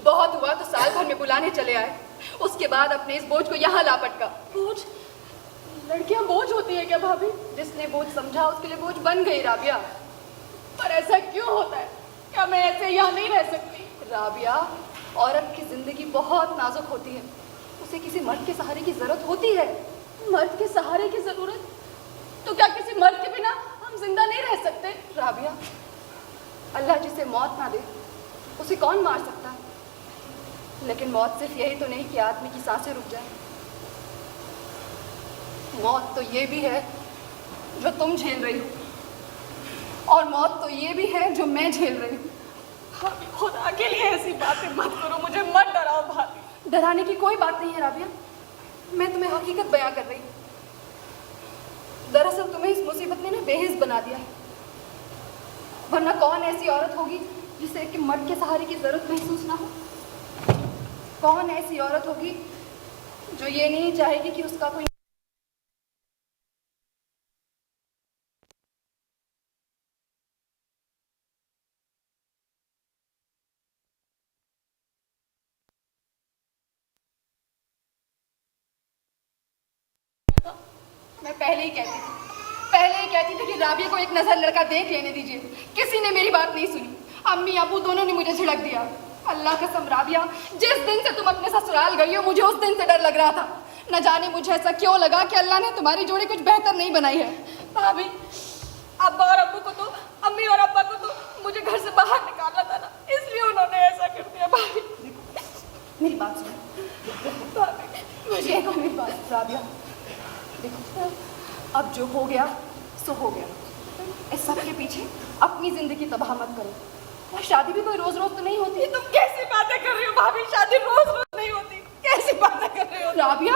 बहुत हुआ तो साल भर में बुलाने चले आए, उसके बाद अपने इस बोझ को यहाँ ला पटका। बोझ? लड़कियां बोझ होती है क्या भाभी? जिसने बोझ समझा उसके लिए बोझ बन गई राबिया। पर ऐसा क्यों होता है? क्या मैं ऐसे यहाँ नहीं रह सकती? राबिया, औरत की जिंदगी बहुत नाजुक होती है, उसे किसी मर्द के सहारे की जरूरत होती है। मर्द के सहारे की जरूरत? तो क्या किसी मर्द के बिना हम जिंदा नहीं रह सकते? राबिया, अल्लाह जिसे मौत ना दे उसे कौन मार सकता है? लेकिन मौत सिर्फ यही तो नहीं कि आदमी की सांसें रुक जाए। मौत तो ये भी है जो तुम झेल रही हो, और मौत तो ये भी है जो मैं झेल रही हूँ। भाभी, खुदा के लिए ऐसी बातें मत करो, मुझे मत डराओ भाभी। डराने की कोई बात नहीं है राबिया, मैं तुम्हें हकीकत बयां कर रही हूँ। दरअसल तुम्हें इस मुसीबत ने ना बेहिस बना दिया है, वरना कौन ऐसी औरत होगी जिसे कि मर्द के सहारे की जरूरत महसूस ना हो? कौन ऐसी औरत होगी जो ये नहीं चाहेगी कि उसका कोई मैं पहले ही कहती थी कि राबिया को एक नजर लड़का देख लेने दीजिए। किसी ने मेरी बात नहीं सुनी। अम्मी अबू दोनों ने मुझे झिड़क दिया। अल्लाह कसम राबिया, जिस दिन से तुम अपने ससुराल गई हो मुझे उस दिन से डर लग रहा था। न जाने मुझे ऐसा क्यों लगा कि अल्लाह ने तुम्हारी जोड़ी कुछ बेहतर नहीं बनाई है। भाभी, अब्बा और अब्बू को तो, अम्मी और अब्बा को तो मुझे घर से बाहर निकालना था ना, इसलिए उन्होंने ऐसा कर दिया। भाभी, मेरी बात सुनो। भाभी, मुझे एक मेरी बात राबिया, देखो अब जो हो गया सो हो गया। इस सब के पीछे अपनी जिंदगी तबाह मत करो। और शादी भी कोई रोज रोज तो नहीं होती। तुम कैसी बातें कर रही हो भाभी? शादी रोज रोज नहीं होती। कैसी बातें कर रही हो राबिया?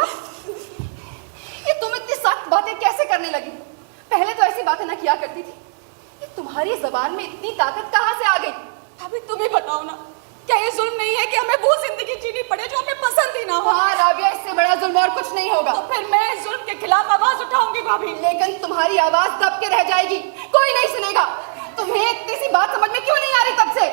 ये तुम इतनी सख्त बातें कैसे करने लगी? पहले तो ऐसी बातें ना किया करती थी। ये तुम्हारी जबान में इतनी ताकत कहाँ से आ गई? भाभी, तुम ही बताओ ना, क्या ये जुल्म नहीं है कि हमें वो जिंदगी जीनी पड़े जो हमें पसंद ही ना हो? हाँ राबिया, इससे बड़ा जुल्म और कुछ नहीं होगा। तो फिर मैं आवाज दब के रह जाएगी, कोई नहीं सुनेगा। तुम्हें इतनी सी बात समझ में क्यों नहीं आ रही तब से?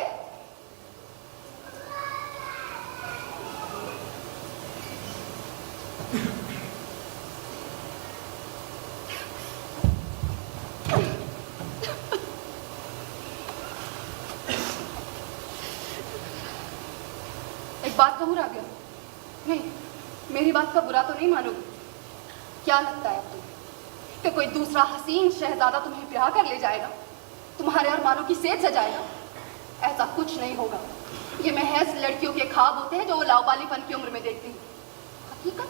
एक बात कहूँ राबिया, नहीं, मेरी बात का बुरा तो नहीं मानोगी? क्या लगता है अब तुम्हें कि कोई दूसरा हसीन शहजादा तुम्हें ब्याह कर ले जाएगा, तुम्हारे अरमानों की सेज सजाएगा? ऐसा कुछ नहीं होगा। ये महज लड़कियों के ख्वाब होते हैं जो वो लावालिपन की उम्र में देखती हैं।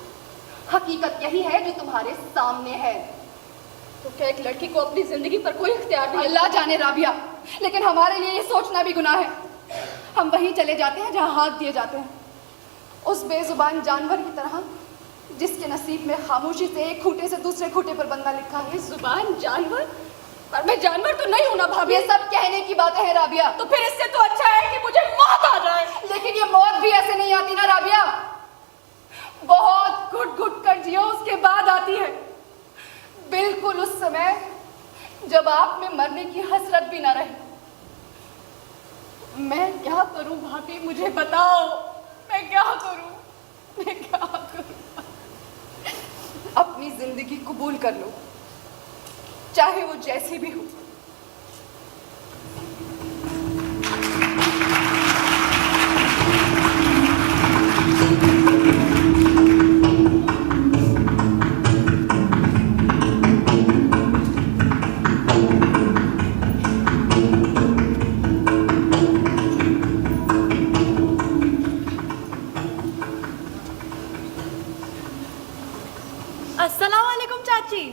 हकीकत यही है जो तुम्हारे सामने है। तो क्या एक लड़की को अपनी जिंदगी पर कोई इख्तियार नहीं? अल्लाह जाने राबिया, लेकिन हमारे लिए ये सोचना भी गुनाह है। हम वहीं चले जाते हैं जहाँ हाथ दिए जाते हैं, उस बेजुबान जानवर की तरह जिसके नसीब में खामोशी से एक खूंटे से दूसरे खूंटे पर बंदा लिखा है। जुबान जानवर? पर मैं जानवर तो नहीं हूं ना भाभी। ये सब कहने की बातें हैं राबिया। तो फिर इससे तो अच्छा है कि मुझे मौत आ जाए। लेकिन ये मौत भी ऐसे नहीं आती ना राबिया, बहुत घुट घुट कर जियो उसके बाद आती है। बिल्कुल उस समय जब आप में मरने की हसरत भी ना रहे। मैं क्या करूं भाभी, मुझे बताओ, मैं क्या करूं, मैं क्या करूं? अपनी जिंदगी कबूल कर लो, चाहे वो जैसी भी हो। अस्सलाम वालेकुम चाची।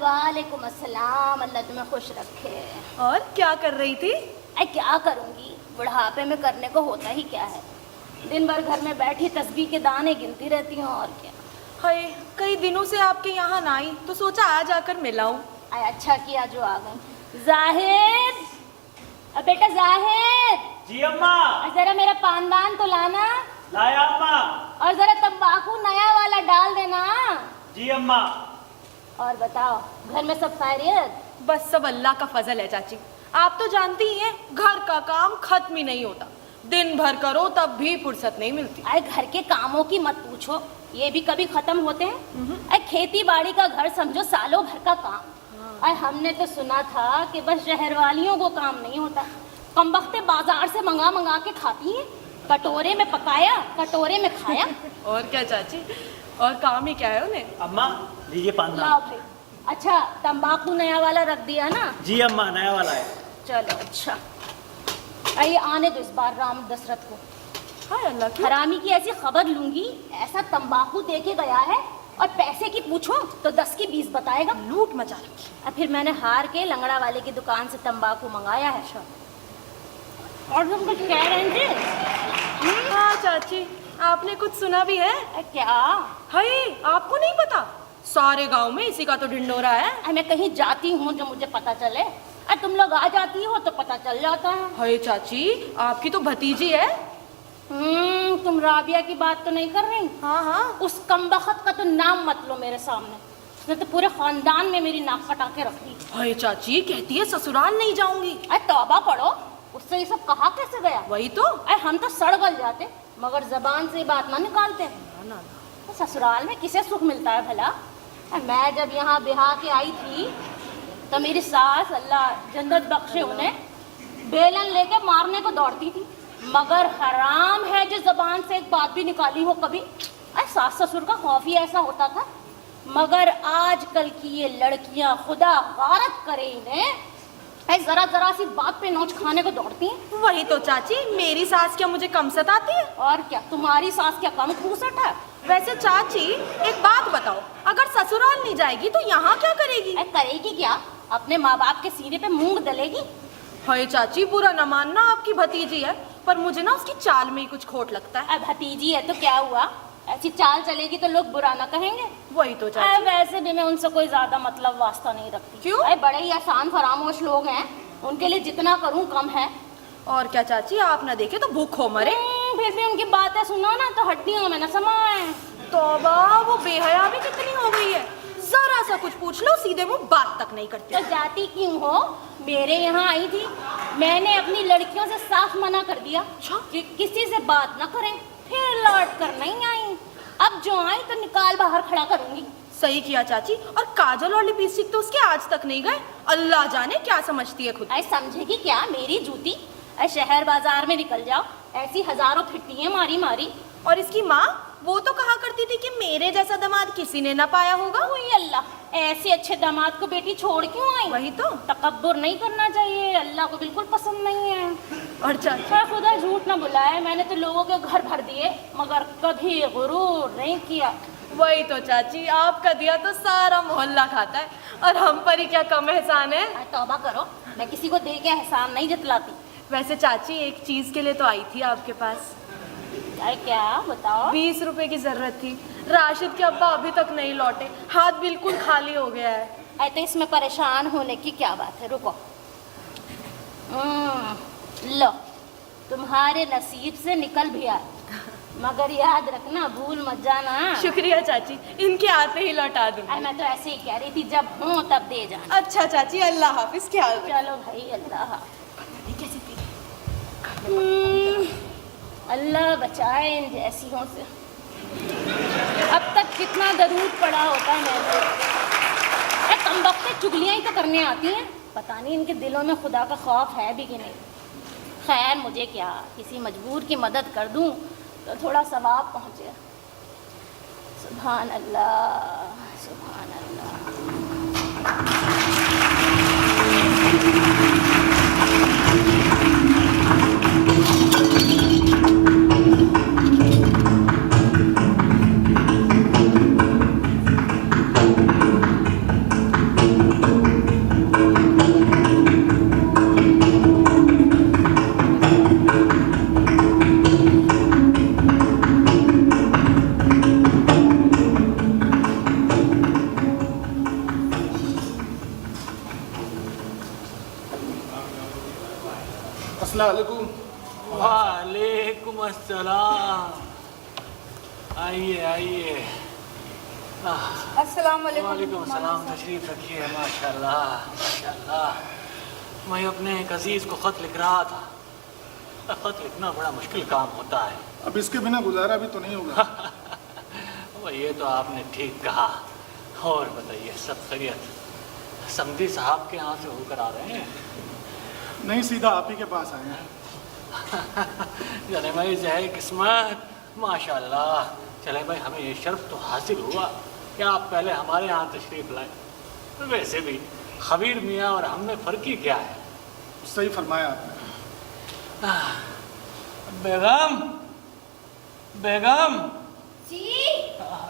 वालेकुम अस्सलाम, अल्लाह तुम्हें खुश रखे। और क्या कर रही थी? क्या करूंगी, बुढ़ापे में करने को होता ही क्या है। दिन भर घर में बैठी तस्बीह के दाने गिनती रहती हूँ, और क्या। हाय, कई दिनों से आपके यहाँ ना आई तो सोचा आज आकर मिलाऊं। अच्छा किया जो आ गई। जाहिद, बेटा जाहिद। जी अम्मा। जरा मेरा पानदान तो लाना। लाया अम्मा। और जरा तंबाकू नया वाला डाल देना। जी अम्मा। और बताओ, घर में सब खैरियत? बस सब अल्लाह का फजल है चाची। आप तो जानती ही हैं, घर का काम खत्म ही नहीं होता। दिन भर करो तब भी फुर्सत नहीं मिलती। अरे घर के कामों की मत पूछो, ये भी कभी खत्म होते हैं? अरे खेती बाड़ी का घर समझो सालों भर का काम। अरे हमने तो सुना था कि बस शहर वालियों को काम नहीं होता, कमबख्ते बाजार से मंगा मंगा के खाती हैं, कटोरे में पकाया कटोरे में खाया। और क्या चाची, और काम ही क्या है उन्हें। अम्मा लीजिए पान। लाओ भाई। अच्छा, तंबाकू नया वाला रख दिया ना? जी अम्मा, नया वाला है। चलो अच्छा। आइए आने दो इस बार राम दशरथ को। हाय अल्लाह की। हरामी की ऐसी खबर लूंगी, ऐसा तंबाकू दे के गया है, और पैसे की पूछो तो 10 की 20 बताएगा। लूट मचा रखी। और फिर मैंने हार के लंगड़ा वाले की दुकान से तंबाकू मंगाया है। और तुम कुछ कह रहे थे? हाँ चाची, आपने कुछ सुना भी है? क्या? हाय, आपको नहीं पता? सारे गांव में इसी का तो ढिंडोरा है। मैं कहीं जाती हूँ जो मुझे पता चले, और तुम लोग आ जाती हो तो पता चल जाता है। हाय चाची, आपकी तो भतीजी है। तुम राबिया की बात तो नहीं कर रही? हाँ हाँ। उस कमबख्त का तो नाम मत लो मेरे सामने, उसने तो पूरे खानदान में मेरी नाक कटा के रख दी। हाय चाची, कहती है ससुराल नहीं जाऊंगी। अरे तौबा पढ़ो, उससे ये सब कहा कैसे गया? वही तो। अरे हम तो सड़ गल जाते, मगर जबान से बात ना निकालते। ना। तो ससुराल में किसे सुख मिलता है भला? मैं जब यहाँ बिहार के आई थी तो मेरी सास, अल्लाह जन्नत बख्शे उन्हें, बेलन लेके मारने को दौड़ती थी, मगर हराम है जो जबान से एक बात भी निकाली हो कभी। अरे सास ससुर का खौफ ही ऐसा होता था। मगर आजकल की ये लड़कियां, खुदा गारत करे इन्हें, जरा जरा सी बात पे नोच खाने को दौड़ती हैं। वही तो चाची, मेरी सास क्या मुझे कम सताती है? और क्या, तुम्हारी सास क्या कम खूसट है? वैसे चाची एक बात बताओ, अगर ससुराल नहीं जाएगी तो यहाँ क्या करेगी? करेगी क्या? अपने माँ बाप के सीने पे मूंग दलेगी। हाय चाची, बुरा न मानना, आपकी भतीजी है, पर मुझे ना उसकी चाल में ही कुछ खोट लगता है। भतीजी है तो क्या हुआ, ऐसी चाल चलेगी तो लोग बुरा ना कहेंगे। वही तो चाची। वैसे भी मैं उनसे कोई ज्यादा मतलब वास्ता नहीं रखती। क्यों? अरे बड़े ही आसान फरामोश लोग हैं, उनके लिए जितना करूं कम है। और क्या चाची, आप ना देखे तो भूखों मरे। फिर भी उनकी बातें सुनो ना तो हड्डियों में न समाए। तौबा, वो बेहया भी कितनी हो गई है, जरा सा कुछ पूछ लो सीधे मुंह बात तक नहीं करते। तो जाती क्यों हो? मेरे यहाँ आई थी, मैंने अपनी लड़कियों से साफ मना कर दिया कि किसी से बात ना करें, फिर लौट कर नहीं आई। अब जो आई तो निकाल बाहर खड़ा करूंगी। सही किया चाची। और काजल और लिपस्टिक तो उसके आज तक नहीं गए। अल्लाह जाने क्या समझती है खुद। अरे समझेगी क्या मेरी जूती? अरे शहर बाजार में निकल जाओ, ऐसी हजारों फिरती हैं मारी मारी। और इसकी माँ वो तो कहा करती थी कि मेरे जैसा दामाद किसी ने ना पाया होगा। वही अल्लाह, ऐसे अच्छे दामाद को बेटी छोड़ क्यों आई? वही तो। तकब्बुर नहीं करना चाहिए, अल्लाह को बिल्कुल पसंद नहीं है। और चाचा खुदा झूठ ना बुलाए, मैंने तो लोगों के घर भर दिए मगर कभी गुरूर नहीं किया। वही तो चाची, आपका दिया तो सारा मोहल्ला खाता है और हम पर ही क्या कम एहसान है। तौबा करो, मैं किसी को दे के एहसान नहीं जतलाती। वैसे चाची एक चीज के लिए तो आई थी आपके पास। क्या बताओ? 20 रुपए की जरूरत थी। राशिद के अब्बा अभी तक नहीं लौटे, हाथ बिल्कुल खाली हो गया है। तो इसमें परेशान होने की क्या बात है, रुको। लो, तुम्हारे नसीब से निकल भी आए, मगर याद रखना भूल मत जाना। शुक्रिया चाची, इनके आते ही लौटा दूंगी। मैं तो ऐसे ही कह रही थी, जब हूँ तब दे जाना। अच्छा चाची, अल्लाह हाफिज। क्या चलो भाई, अल्लाह अल्लाह बचाए इन जैसियों से। अब तक कितना दरूद पड़ा होता है मैंने। कमबख्ते चुगलियाँ ही तो करने आती हैं, पता नहीं इनके दिलों में खुदा का खौफ है भी कि नहीं। खैर मुझे क्या, किसी मजबूर की मदद कर दूं तो थोड़ा सवाब पहुँचे। सुभान अल्लाह, सुभान अल्लाह। वालेकुम अस्सलाम। आइए आइए। अस्सलाम वालेकुम अस्सलाम, तशरीफ रखिए। माशाल्लाह माशाल्लाह। मैं अपने एक अजीज़ को ख़त लिख रहा था। ख़त लिखना बड़ा मुश्किल काम होता है। अब इसके बिना गुजारा भी तो नहीं होगा। वो ये तो आपने ठीक कहा। और बताइए, सब खैरियत? समधी साहब के यहाँ से होकर आ रहे हैं? नहीं, सीधा आप ही के पास आए हैं। चले भाई, जय किस्मत, माशाल्लाह। चले भाई, हमें ये शर्फ तो हासिल हुआ कि आप पहले हमारे यहाँ तशरीफ़ लाए। तो वैसे भी खबीर मियाँ और हम में फ़र्क ही क्या है? सही फरमाया आपने। बेगम, बेगम जी।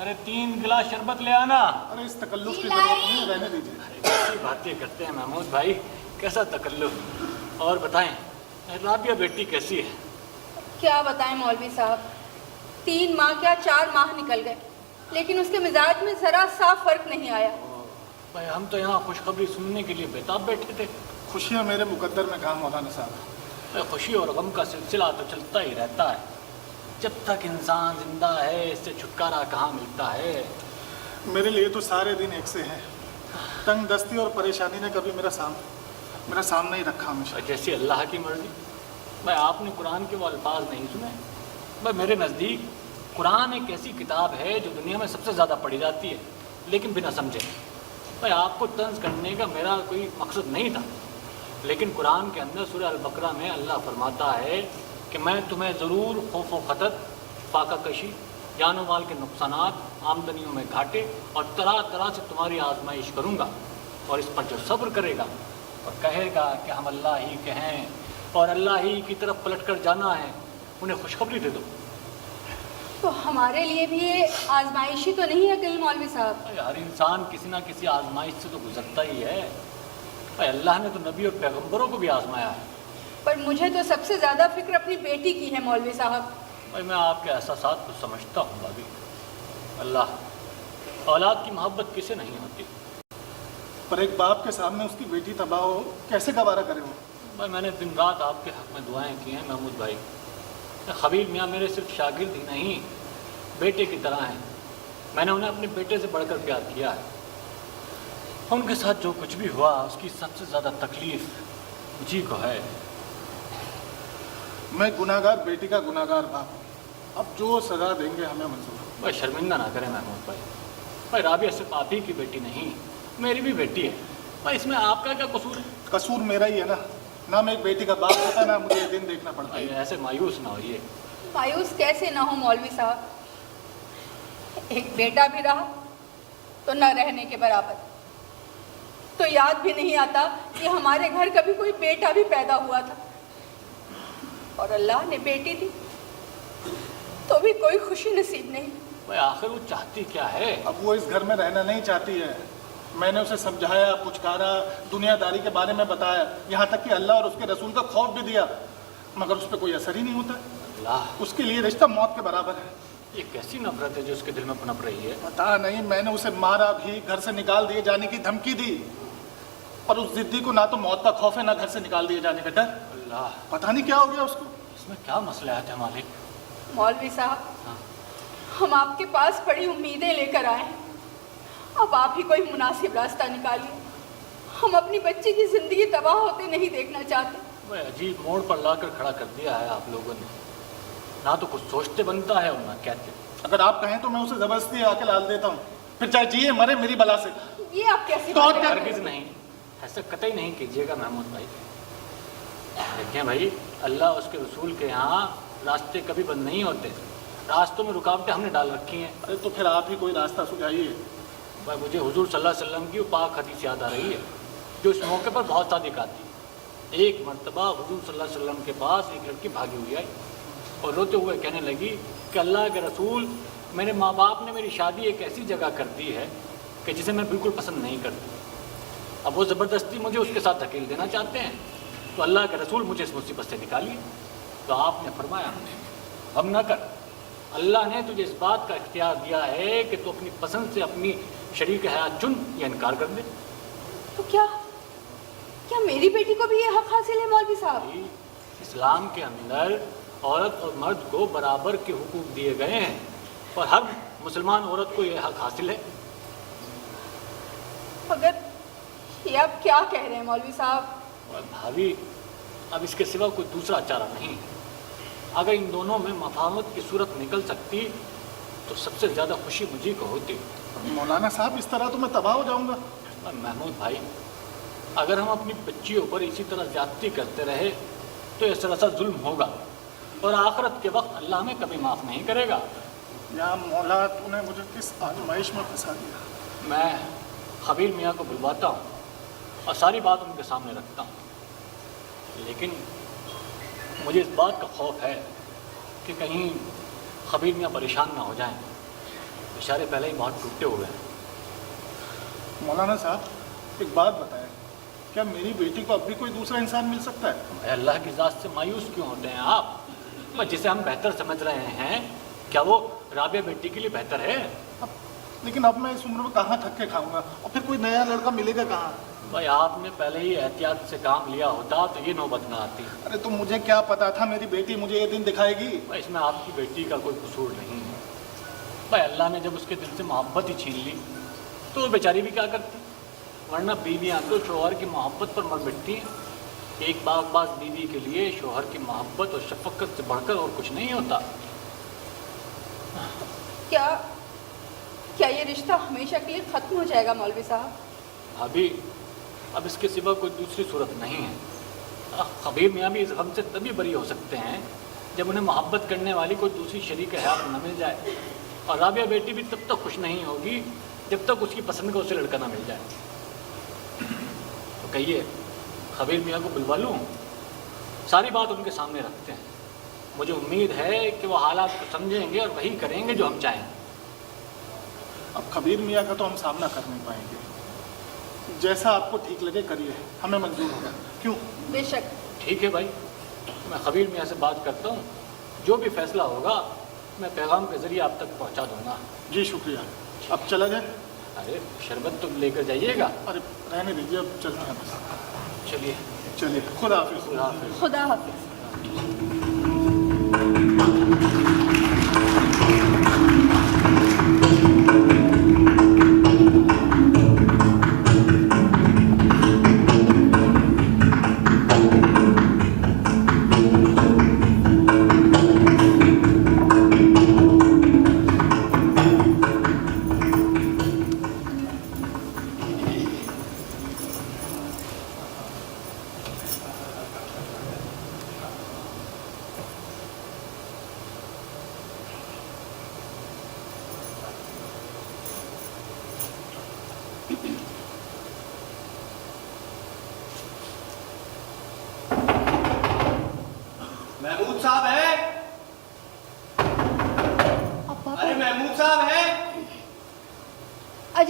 अरे 3 गिलास शरबत ले आना। अरे इस तकल्लुफ की जरूरत नहीं, रहने दीजिए। कैसी बातें करते हैं महमूद भाई, कैसा तकल्लुफ। और बताएं, राबिया बेटी कैसी है? क्या बताएं मौलवी साहब, 3 माह क्या 4 माह निकल गए, लेकिन उसके मिजाज में जरा सा फर्क नहीं आया। भाई हम तो यहाँ खुशखबरी सुनने के लिए बेताब बैठे थे। खुशियाँ मेरे मुकद्दर में कहाँ मौलाना साहब। खुशी और गम का सिलसिला तो चलता ही रहता है। जब तक इंसान जिंदा है, इससे छुटकारा कहाँ मिलता है। मेरे लिए तो सारे दिन एक से हैं। तंग दस्ती और परेशानी ने कभी मेरा सामने ही रखा हमेशा। जैसी अल्लाह की मर्जी। भाई आपने कुरान के वो अल्फाज नहीं सुने? भाई मेरे नज़दीक कुरान एक ऐसी किताब है जो दुनिया में सबसे ज़्यादा पढ़ी जाती है, लेकिन बिना समझे। भाई आपको तंज करने का मेरा कोई मकसद नहीं था, लेकिन कुरान के अंदर सूरह अल-बकरा में अल्लाह फरमाता है कि मैं तुम्हें ज़रूर खौफ व खतर, फाका कशी, जानो माल के नुकसानात, आमदनियों में घाटे और तरह तरह से तुम्हारी आजमाइश करूँगा। और इस पर जो सब्र करेगा और कहेगा कि हम अल्लाह ही के हैं और अल्लाह ही की तरफ पलट कर जाना है, उन्हें खुशखबरी दे दो। तो हमारे लिए भी ये आजमाइशी तो नहीं है कहीं मौलवी साहब? हर इंसान किसी ना किसी आजमाइश से तो गुजरता ही है। भाई अल्लाह ने तो नबी और पैगंबरों को भी आजमाया है। पर मुझे तो सबसे ज़्यादा फिक्र अपनी बेटी की है मौलवी साहब। भाई मैं आपके एहसासात को समझता हूँ भाभी। अल्लाह, औलाद की मोहब्बत किसे नहीं होती, पर एक बाप के सामने उसकी बेटी तबाह हो, कैसे गवारा करे वो? भाई मैंने दिन रात आपके हक़ में दुआएं की हैं महमूद भाई। खबीर मियाँ मेरे सिर्फ शागिर्द ही नहीं, बेटे की तरह हैं। मैंने उन्हें अपने बेटे से बढ़कर प्यार किया है। उनके साथ जो कुछ भी हुआ उसकी सबसे ज़्यादा तकलीफ मुझी को है। मैं गुनाहगार बेटी का गुनाहगार बाप हूँ। अब जो सजा देंगे हमें मंजूर है। भाई शर्मिंदा ना करें महमूद भाई। भाई राबिया सिर्फ आप ही की बेटी नहीं, मेरी भी बेटी है। भाई इसमें आपका क्या कसूर है? कसूर मेरा ही है ना मैं एक बेटी का बाप होता ना मुझे ये दिन देखना पड़ता भाई है। ऐसे मायूस ना होइए। मायूस कैसे ना हो मौलवी साहब, एक बेटा भी रहा तो न रहने के बराबर। तो याद भी नहीं आता कि हमारे घर कभी कोई बेटा भी पैदा हुआ था, और अल्लाह ने बेटी दी तो भी कोई खुशी नसीब नहीं। भाई आखिर वो चाहती क्या है? अब वो इस घर में रहना नहीं चाहती है। मैंने उसे समझाया, पुचकारा, दुनियादारी के बारे में बताया, यहाँ तक कि अल्लाह और उसके रसूल का खौफ भी दिया, मगर उस पर कोई असर ही नहीं होता। अल्लाह, उसके लिए रिश्ता मौत के बराबर है। ये कैसी नफरत है जो उसके दिल में पनप रही है? पता नहीं, मैंने उसे मारा भी, घर से निकाल दिए जाने की धमकी दी, पर उस जिद्दी को ना तो मौत का खौफ है ना घर से निकाल दिए जाने का डर। अल्लाह, पता नहीं क्या हो गया उसको। इसमें क्या मसला है मालिक? मौलवी साहब, हाँ। हम आपके पास बड़ी उम्मीदें लेकर आए हैं, अब आप ही कोई मुनासिब रास्ता निकालिए। हम अपनी बच्ची की जिंदगी तबाह होते नहीं देखना चाहते। भाई अजीब मोड़ पर लाकर खड़ा कर दिया है आप लोगों ने। ना तो कुछ सोचते बनता है और ना कहते। अगर आप कहें तो मैं उसे जबरदस्ती आके लाल देता हूँ, फिर चाहे जिए मरे मेरी बला से। ये आप कैसी तो बात कर रहे हरगिज हैं? नहीं, ऐसा कतई नहीं कीजिएगा महमूद भाई। देखें भाई, अल्लाह उसके रसूल के यहाँ रास्ते कभी बंद नहीं होते। रास्तों में रुकावटें हमने डाल रखी हैं। अरे तो फिर आप ही कोई रास्ता सुझाइए। भाई मुझे हुजूर सल्लल्लाहु अलैहि वसल्लम की वो पाक हदीस याद आ रही है जो इस मौके पर बहुत सादिक आती। एक मरतबा हुजूर सल्लल्लाहु अलैहि वसल्लम के पास एक लड़की भागी हुई आई और रोते हुए कहने लगी कि अल्लाह के रसूल, मेरे माँ बाप ने मेरी शादी एक ऐसी जगह कर दी है कि जिसे मैं बिल्कुल पसंद नहीं करती। अब वो ज़बरदस्ती मुझे उसके साथ धकेल देना चाहते हैं, तो अल्लाह के रसूल मुझे इस मुसीबत से निकालिए। तो आपने फरमाया, हम ना कर, अल्लाह ने तुझे इस बात का इख्तियार दिया है कि तू अपनी पसंद से अपनी शरीक हयात चुन या इनकार कर दे। तो क्या क्या मेरी बेटी को भी ये हक हासिल है मौलवी साहब? इस्लाम के अंदर औरत और मर्द को बराबर के हुकूक दिए गए हैं और हर मुसलमान औरत को यह हक हासिल है। अगर ये आप क्या कह रहे हैं मौलवी साहब? और भाभी, अब इसके सिवा कोई दूसरा चारा नहीं। अगर इन दोनों में मफाहमत की सूरत निकल सकती तो सबसे ज़्यादा खुशी मुझे को होती। मौलाना साहब, इस तरह तो मैं तबाह हो जाऊंगा। महमूद भाई, अगर हम अपनी बच्चियों पर इसी तरह ज्यादती करते रहे तो यह सरासर जुल्म होगा और आखिरत के वक्त अल्लाह हमें कभी माफ़ नहीं करेगा। या मौला, तूने मुझे किस आजमाइश में फंसा दिया। मैं खबीर मियाँ को बुलवाता हूँ और सारी बात उनके सामने रखता हूँ, लेकिन मुझे इस बात का खौफ है कि कहीं खबीर मियाँ परेशान ना हो जाएं। बेचारे पहले ही बहुत टूटे हुए हैं। मौलाना साहब, एक बात बताएं, क्या मेरी बेटी को अब भी कोई दूसरा इंसान मिल सकता है? भाई अल्लाह की ज़ात से मायूस क्यों होते हैं आप? बस जिसे हम बेहतर समझ रहे हैं, क्या वो राबिया बेटी के लिए बेहतर है? लेकिन अब मैं इस उम्र में कहाँ थक के खाऊंगा और फिर कोई नया लड़का मिलेगा कहाँ? भाई आपने पहले ही एहतियात से काम लिया होता तो ये नौबत ना आती। अरे तो मुझे क्या पता था मेरी बेटी मुझे ये दिन दिखाएगी। भाई इसमें आपकी बेटी का कोई कसूर नहीं है। भाई अल्लाह ने जब उसके दिल से मोहब्बत ही छीन ली तो वो बेचारी भी क्या करती? वरना बीवियाँ तो शोहर की मोहब्बत पर मर मिटती हैं। एक बागबाज बीवी के लिए शोहर की मोहब्बत और शफकत से बढ़कर और कुछ नहीं होता। क्या क्या ये रिश्ता हमेशा के लिए ख़त्म हो जाएगा मौलवी साहब? अभी अब इसके सिवा कोई दूसरी सूरत नहीं है। खबीर मियाँ भी इस गम से तभी बरी हो सकते हैं जब उन्हें मोहब्बत करने वाली कोई दूसरी शरीक हयात न मिल जाए, और राबिया बेटी भी तब तक खुश नहीं होगी जब तक उसकी पसंद का उसे लड़का ना मिल जाए। तो कहिए, खबीर मियाँ को बुलवा लूँ? सारी बात उनके सामने रखते हैं। मुझे उम्मीद है कि वो हालात को समझेंगे और वही करेंगे जो हम चाहें। अब खबीर मियाँ का तो हम सामना कर नहीं पाएंगे। जैसा आपको ठीक लगे करिए, हमें मंजूर होगा। क्यों? बेशक। ठीक है भाई, मैं खबीर मियाँ से बात करता हूँ। जो भी फैसला होगा मैं पैगाम के ज़रिए आप तक पहुँचा दूँगा। जी शुक्रिया। अब चला जाए? अरे शरबत तो लेकर जाइएगा। अरे रहने दीजिए, अब चलते हैं बस। चलिए चलिए, खुदा हाफिज़। खुदा हाफिज़। खुदा हाफिज़।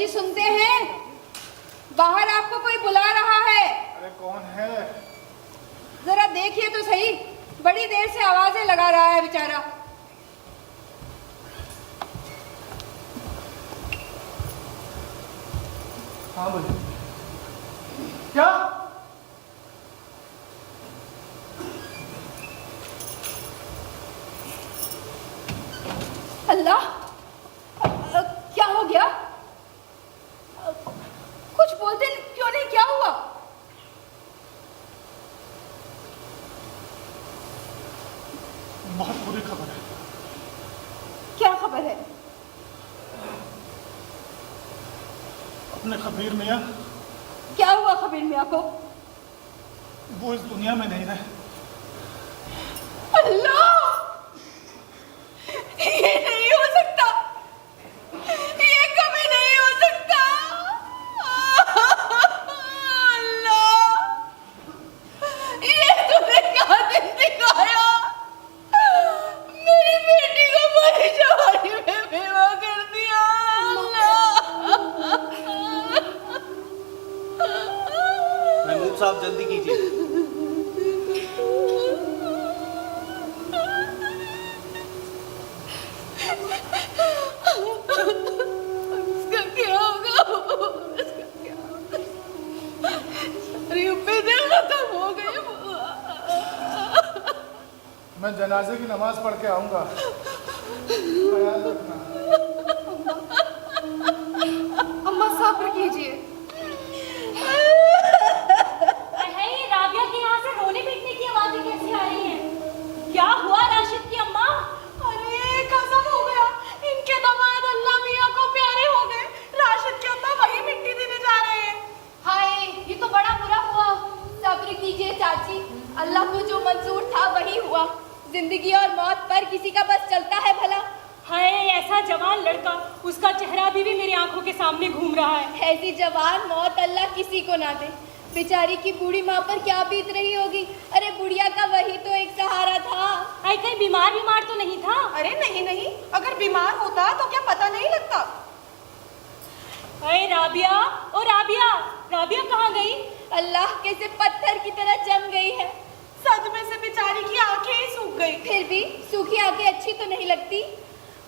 जी सुनते हैं? बाहर आपको कोई बुला रहा है। अरे कौन है? जरा देखिए तो सही, बड़ी देर से आवाजें लगा रहा है बेचारा। हाँ बोलिए। क्या? अल्लाह, क्या हो गया? कुछ बोलते क्यों नहीं? क्या हुआ? बहुत बुरी खबर है। क्या खबर है? अपने खबीर मियाँ, क्या हुआ खबीर मियाँ को? वो इस दुनिया में नहीं रहे। अल्लाह, ये नहीं हो सकता, ये कभी नहीं हो सकता। अल्लाह, ये तूने क्या दिन दिखाया? मेरी बेटी को परेशानी में बेवा कर दिया। महमूद साहब जल्दी कीजिए। उसका क्या होगा? उसका क्या होगा? अरे उम्मीदें खत्म हो गई। मैं जनाजे की नमाज पढ़ के आऊंगा, ख्याल रखना। अम्मा सब्र कीजिए। है ये राबिया के यहाँ से रोने पीटने की आवाजें कैसी आ रही हैं? क्या हुआ राशिद की अम्मा? अरे कसम हो गया, इनके दामाद अल्लाह मियाँ को प्यारे हो गए। राशिद की अम्मा वही मिट्टी देने जा रहे हैं। हाय, ये तो बड़ा बुरा हुआ। सब्र कीजिए चाची, अल्लाह को जो मंजूर था वही हुआ। जिंदगी और मौत पर किसी का बस चलता है भला। हाय, ऐसा जवान लड़का, उसका चेहरा भी मेरी आंखों के सामने घूम रहा है। ऐसी जवान मौत अल्लाह किसी को ना दे। बेचारी की बूढ़ी माँ पर क्या बीत रही होगी। अरे बुढ़िया का वही तो एक सहारा था। हाय, कहीं बीमार तो नहीं था? अरे नहीं नहीं, अगर बीमार होता तो क्या पता नहीं लगता। हाय राबिया, ओ राबिया, राबिया कहाँ गई? अल्लाह के से पत्थर की तरह जम गई है। सदमे से बेचारी की आंखें ही सूख गई। फिर भी सूखी आंखें अच्छी तो नहीं लगती।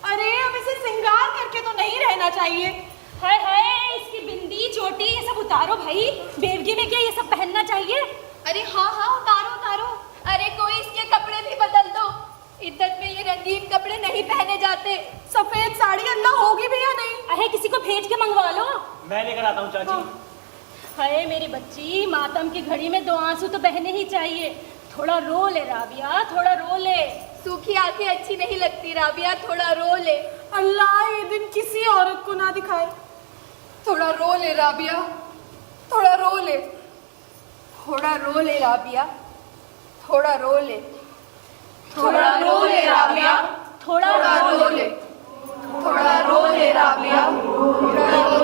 अरे अब इसे श्रृंगार करके तो नहीं रहना चाहिए। हाय हाय, इसकी बिंदी चोटी ये सब उतारो भाई। बेवगी में क्या ये सब पहनना चाहिए? अरे हाँ हाँ, उतारो उतारो। अरे कोई इसके कपड़े भी बदल दो। इद्दत में ये रंगीन कपड़े नहीं पहने जाते। सफेद साड़ी अल्लाह होगी भी या नहीं? अरे किसी को भेज के मंगवा लो। मैं लेकर आता हूँ चाची। हाय मेरी बच्ची, मातम की घड़ी में 2 आंसू तो बहने ही चाहिए। थोड़ा रो ले राबिया, थोड़ा रो ले। सूखी आंखें अच्छी नहीं लगती राबिया, थोड़ा रो ले। अल्लाह ये दिन किसी औरत को ना दिखाए। थोड़ा रो ले राबिया, थोड़ा रो ले। थोड़ा रो ले राबिया, थोड़ा रो ले। थोड़ा रो ले राबिया, थोड़ा रो ले। थोड़ा रो ले राबिया, थोड़ा रो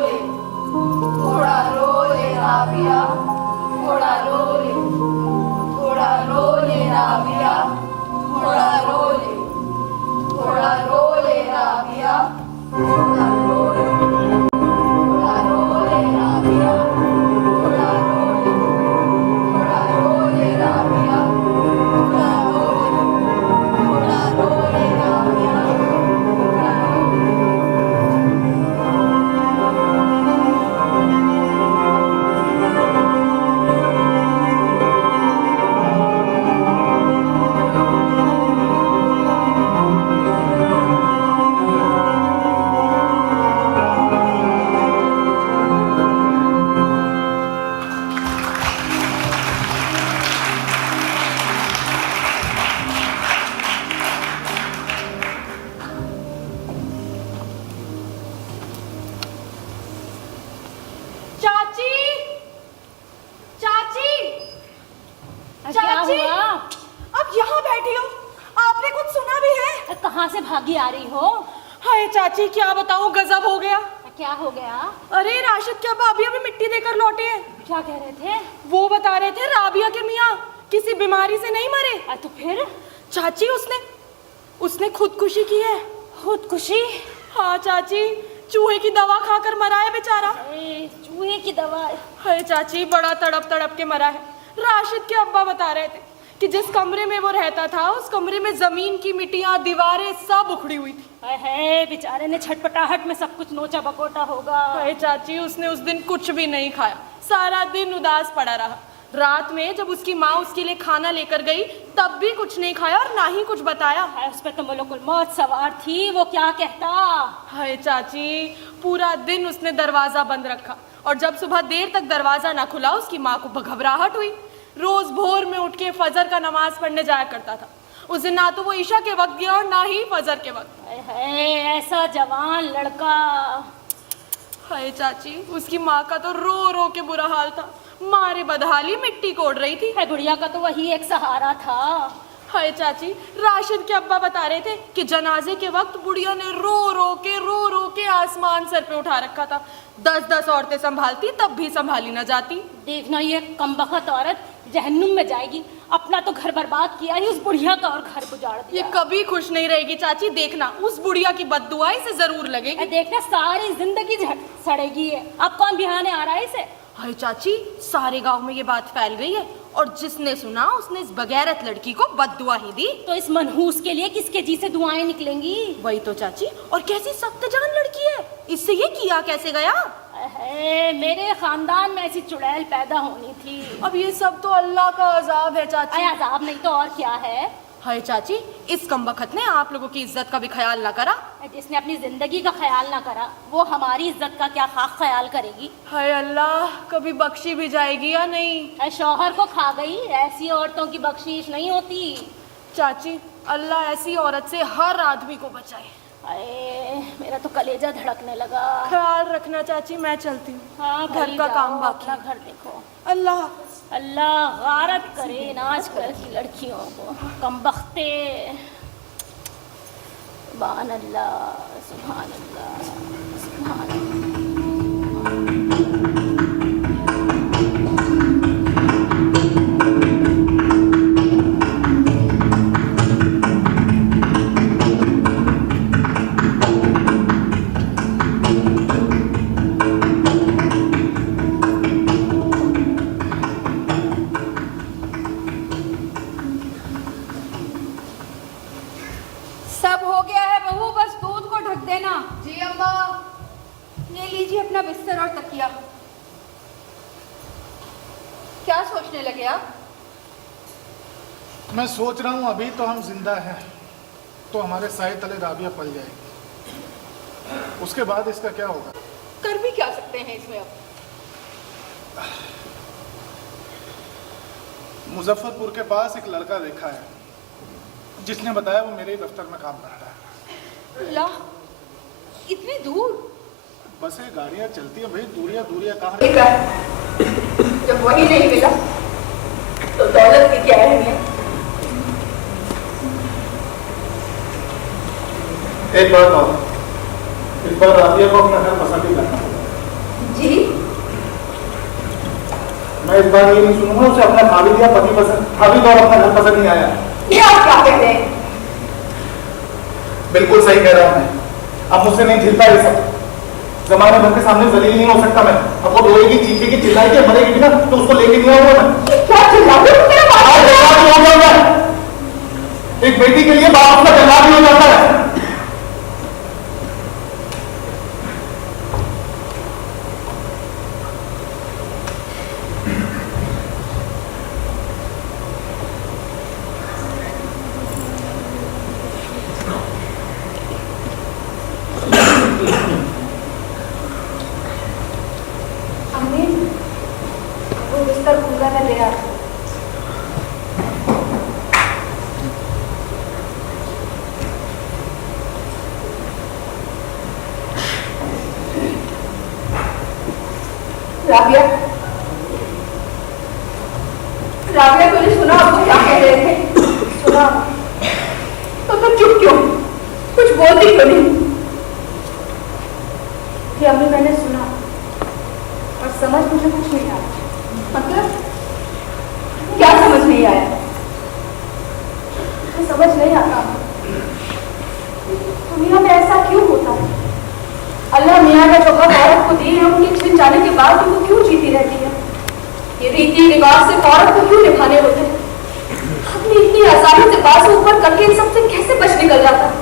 ले। थोड़ा रो ले राबिया। कहाँ से भागी आ रही हो? हाय चाची, क्या बताऊं, गजब हो गया। क्या हो गया? अरे राशिद के अब्बा अभी मिट्टी देकर लौटे हैं। क्या कह रहे थे? वो बता रहे थे राबिया के मियाँ किसी बीमारी से नहीं मरे। तो फिर? चाची उसने खुदकुशी की है। खुदकुशी? हाँ चाची, चूहे की दवा खाकर मरा है बेचारा। चूहे की दवा? हाय चाची, बड़ा तड़प तड़प के मरा है। राशिद के अब्बा बता रहे थे कि जिस कमरे में वो रहता था उस कमरे में जमीन की मिट्टियां, दीवारें सब उखड़ी हुई थी। है बेचारे ने छटपटाहट में सब कुछ नोचा बकोटा होगा। हाय चाची, उसने उस दिन कुछ भी नहीं खाया, सारा दिन उदास पड़ा रहा। रात में जब उसकी माँ उसके लिए खाना लेकर गई तब भी कुछ नहीं खाया और ना ही कुछ बताया। उस पर तो मलकुल मौत सवार थी, वो क्या कहता। हाय चाची, पूरा दिन उसने दरवाजा बंद रखा और जब सुबह देर तक दरवाजा ना खुला उसकी माँ को घबराहट हुई। रोज भोर में उठ के फजर का नमाज पढ़ने जाया करता था। उस दिन ना तो वो ईशा के वक्त गया और ना ही फजर के वक्त। ऐसा जवान लड़का। हाय चाची, उसकी माँ का तो रो रो के बुरा हाल था, मारे बदहाली मिट्टी कोड़ रही थी। बुढ़िया का तो वही एक सहारा था। हाय चाची, राशिद के अब्बा बता रहे थे कि जनाजे के वक्त बुढ़िया ने रो रो के आसमान सर पे उठा रखा था। 10-10 औरतें संभालती तब भी संभाली न जाती। देखना ये कमबख्त औरत जहन्नुम में जाएगी। अपना तो घर बर्बाद किया ही, उस बुढ़िया का और घर उजाड़ दिया। ये कभी खुश नहीं रहेगी चाची, देखना उस बुढ़िया की बद्दुआ इसे जरूर लगेगी। देखना सारी जिंदगी सड़ेगी। अब कौन बिहाने आ रहा है इसे? हाय चाची, सारे गांव में ये बात फैल गई है और जिसने सुना उसने इस बगैरत लड़की को बद्दुआ ही दी। तो इस मनहूस के लिए किसके जी से दुआएं निकलेंगी? वही तो चाची, और कैसी सख्त जान लड़की है, इससे ये किया कैसे गया? मेरे खानदान में ऐसी चुड़ैल पैदा होनी थी। अब ये सब तो अल्लाह का अजाब है चाची। अजाब नहीं तो और क्या है? हाय चाची, इस कमबख्त ने आप लोगों की इज्जत का भी ख्याल ना करा। जिसने अपनी जिंदगी का ख्याल ना करा वो हमारी इज्जत का क्या खाक ख्याल करेगी? हाय अल्लाह, कभी बख्शी भी जाएगी या नहीं? शौहर को खा गई, ऐसी औरतों की बख्शीश नहीं होती। चाची, अल्लाह ऐसी औरत से हर आदमी को बचाए। मेरा तो कलेजा धड़कने लगा। ख्याल रखना चाची, मैं चलती हूँ। हाँ, घर का काम बाकी। अपना घर देखो। अल्लाह अल्लाह गारत करे इन आजकल की लड़कियों को, कमबख्ते। सुभान अल्लाह, सुभान अल्लाह, सुभान अल्लाह। अपना बिस्तर और तकिया। क्या सोचने लगे आप? मैं सोच रहा हूँ अभी तो हम जिंदा हैं तो हमारे साए तले राबिया पल जाएगी, उसके बाद इसका क्या होगा? कर भी क्या सकते हैं इसमें अब? मुजफ्फरपुर के पास एक लड़का देखा है जिसने बताया वो मेरे ही दफ्तर में काम कर रहा है। ला, इतनी दूर? बसें गाड़ियां चलती हैं भाई, दूरियां दूरियां कहाँ? जब वही नहीं मिला तो दौलत की क्या अहमियत? एक बात और, इस बार राबिया को अपना घर पसंद ही करना होगा। जी? मैं इस बार ये नहीं सुनूंगा उसे अपना भाभी दिया पति पसंद, भाभी को अपना घर पसंद नहीं आया। ये आप क्या कह रहे हैं? बिल्कुल सही कह रहा हूँ मैं, अब मुझसे नहीं झेलता ये सब। जमाने भर के सामने जलील नहीं हो सकता मैं। अब वो रोएगी, चीखेगी, चिल्लाएगी, मरेगी ना तो उसको लेके नहीं आऊंगा मैं। क्या चिल्ला रहे हो? मेरा बात एक बेटी के लिए बाप अपना जल्लाद भी हो जाता है। राबिया, राबिया तूने सुना अब वो क्या कह रहे थे? सुना तो चुप क्यों? बोलती क्यों नहीं? कि अभी मैंने सुना और समझ मुझे कुछ नहीं आया। मतलब क्या समझ नहीं आया? मुझे समझ नहीं आता दुनिया में ऐसा क्यों होता है? अल्लाह मियाँ ने जो हक औरत को दी है उनके छिन जाने के बाद उनको क्यों जीती रहती है? ये रीति रिवाज से औरत को क्यों निभाने होते हैं? अपनी इतनी आसानी से बात ऊपर करके इन सबसे कैसे बच निकल जाता है?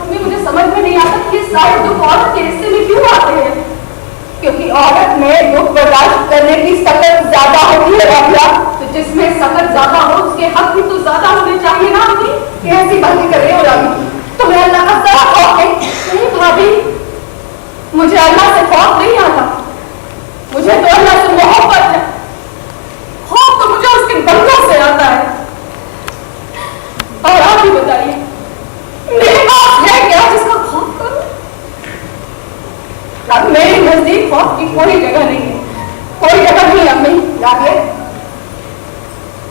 अम्मी मुझे समझ में नहीं आता कि ये सारे दुख औरत के हिस्से में क्यों आते हैं? क्योंकि औरत में दुख बर्दाश्त करने की सकत ज्यादा होती है राबिया। तो जिसमें सकत ज्यादा हो उसके हक भी तो ज्यादा होने चाहिए ना अम्मी? कैसी बातें कर रहे हो राबिया? तुम्हें अल्लाह का जरा खौफ है? नहीं भाभी, मुझे अल्लाह से खौफ नहीं आता। मुझे तो अल्लाह से मोहब्बत है। खौफ तो मुझे उसके बंदों से आता है। और आप ही बताइए, मेरे पास है क्या जिसका खौफ करूं? अब मेरे नजदीक खौफ की कोई जगह नहीं है, कोई जगह नहीं। अम्मी राबिया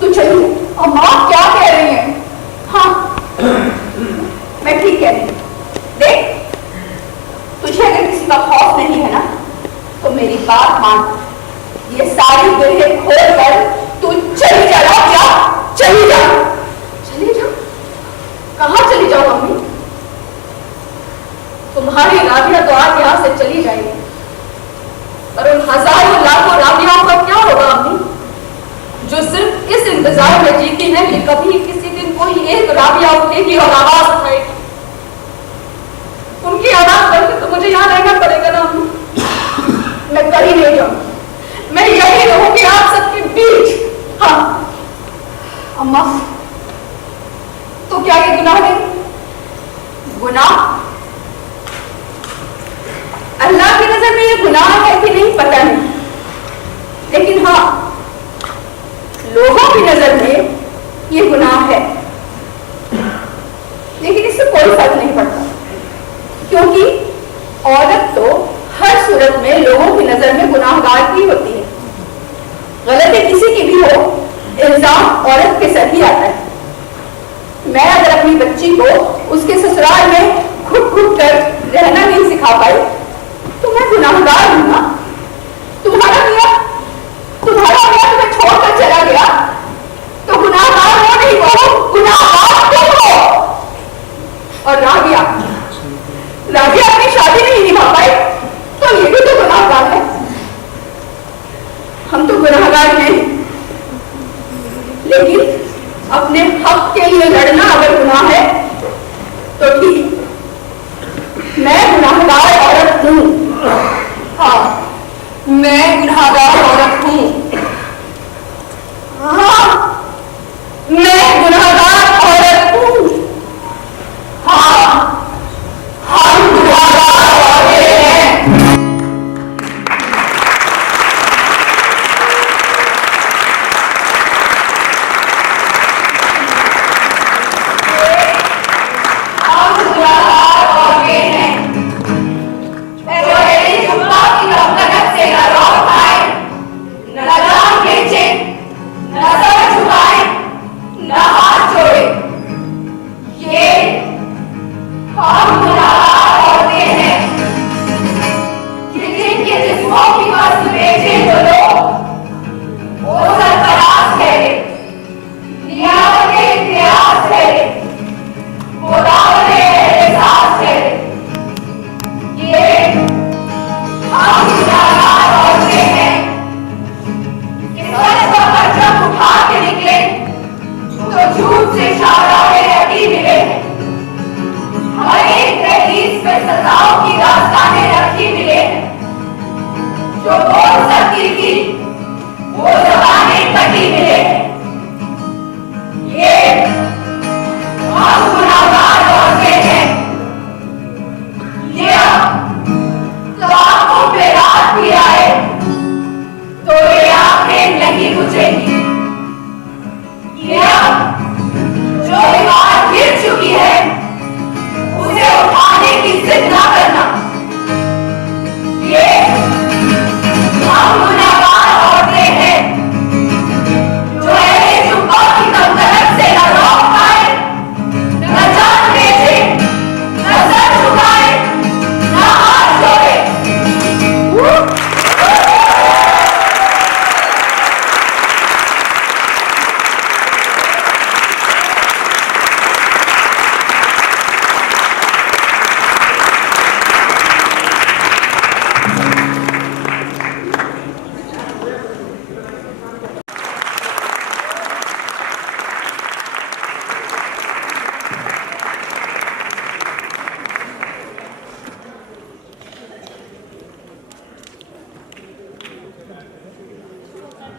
तू चलिए। और माँ क्या कह रही है? हाँ मैं ठीक कह रही हूँ। देख, तुझे अगर किसी का खौफ नहीं है ना तो मेरी बात मान। ये सारी दुनिया खोल कर तू चली जा। क्या चली जा? चली जा? कहाँ चली जाओ अम्मी? तुम्हारी राबिया तो आज यहाँ से चली जाएगी, पर उन हजारों लाखों राबियाओं का क्या होगा अम्मी, जो सिर्फ इस इंतजार में जीती है कि कभी किसी दिन कोई एक राबिया उठेगी और आवाज उठाएगी। उनकी आवाज करके तो मुझे यहाँ रहना पड़ेगा ना अम्मी। मैं कहीं नहीं जाऊंगी, मैं यही रहूंगी आप सबके बीच। हाँ अम्मा, तो क्या ये गुनाह नहीं? गुनाह अल्लाह की नजर में ये गुनाह है कि नहीं पता नहीं, लेकिन हाँ लोगों की नजर में ये गुनाह है। लेकिन इससे कोई फर्क नहीं पड़ता, क्योंकि औरत तो हर सूरत में लोगों की नजर में गुनाहगार ही होती है। गलती किसी की भी हो, इल्जाम औरत के सर ही आता है। मैं अगर अपनी बच्ची को उसके ससुराल में घुट घुट कर रहना नहीं सिखा पाई तो मैं गुनाहगार हूं ना। तुम्हारा मियां तुम्हें छोड़कर चला गया तो गुनाहगार हो नहीं, वो गुनाहगार तुम हो। और राबिया अपनी शादी नहीं निभा पाई तो ये भी तो गुनाहगार है। हम तो गुनाहगार हैं, लेकिन अपने हक के लिए लड़ना अगर गुनाह है तो ठीक, मैं गुनाहगार औरत हूं। हाँ मैं गुनाहगार औरत हूं। हाँ मैं गुनाहगार औरत हूं। हाँ हम गुनाहगार औरतें हैं। जो बोल सकती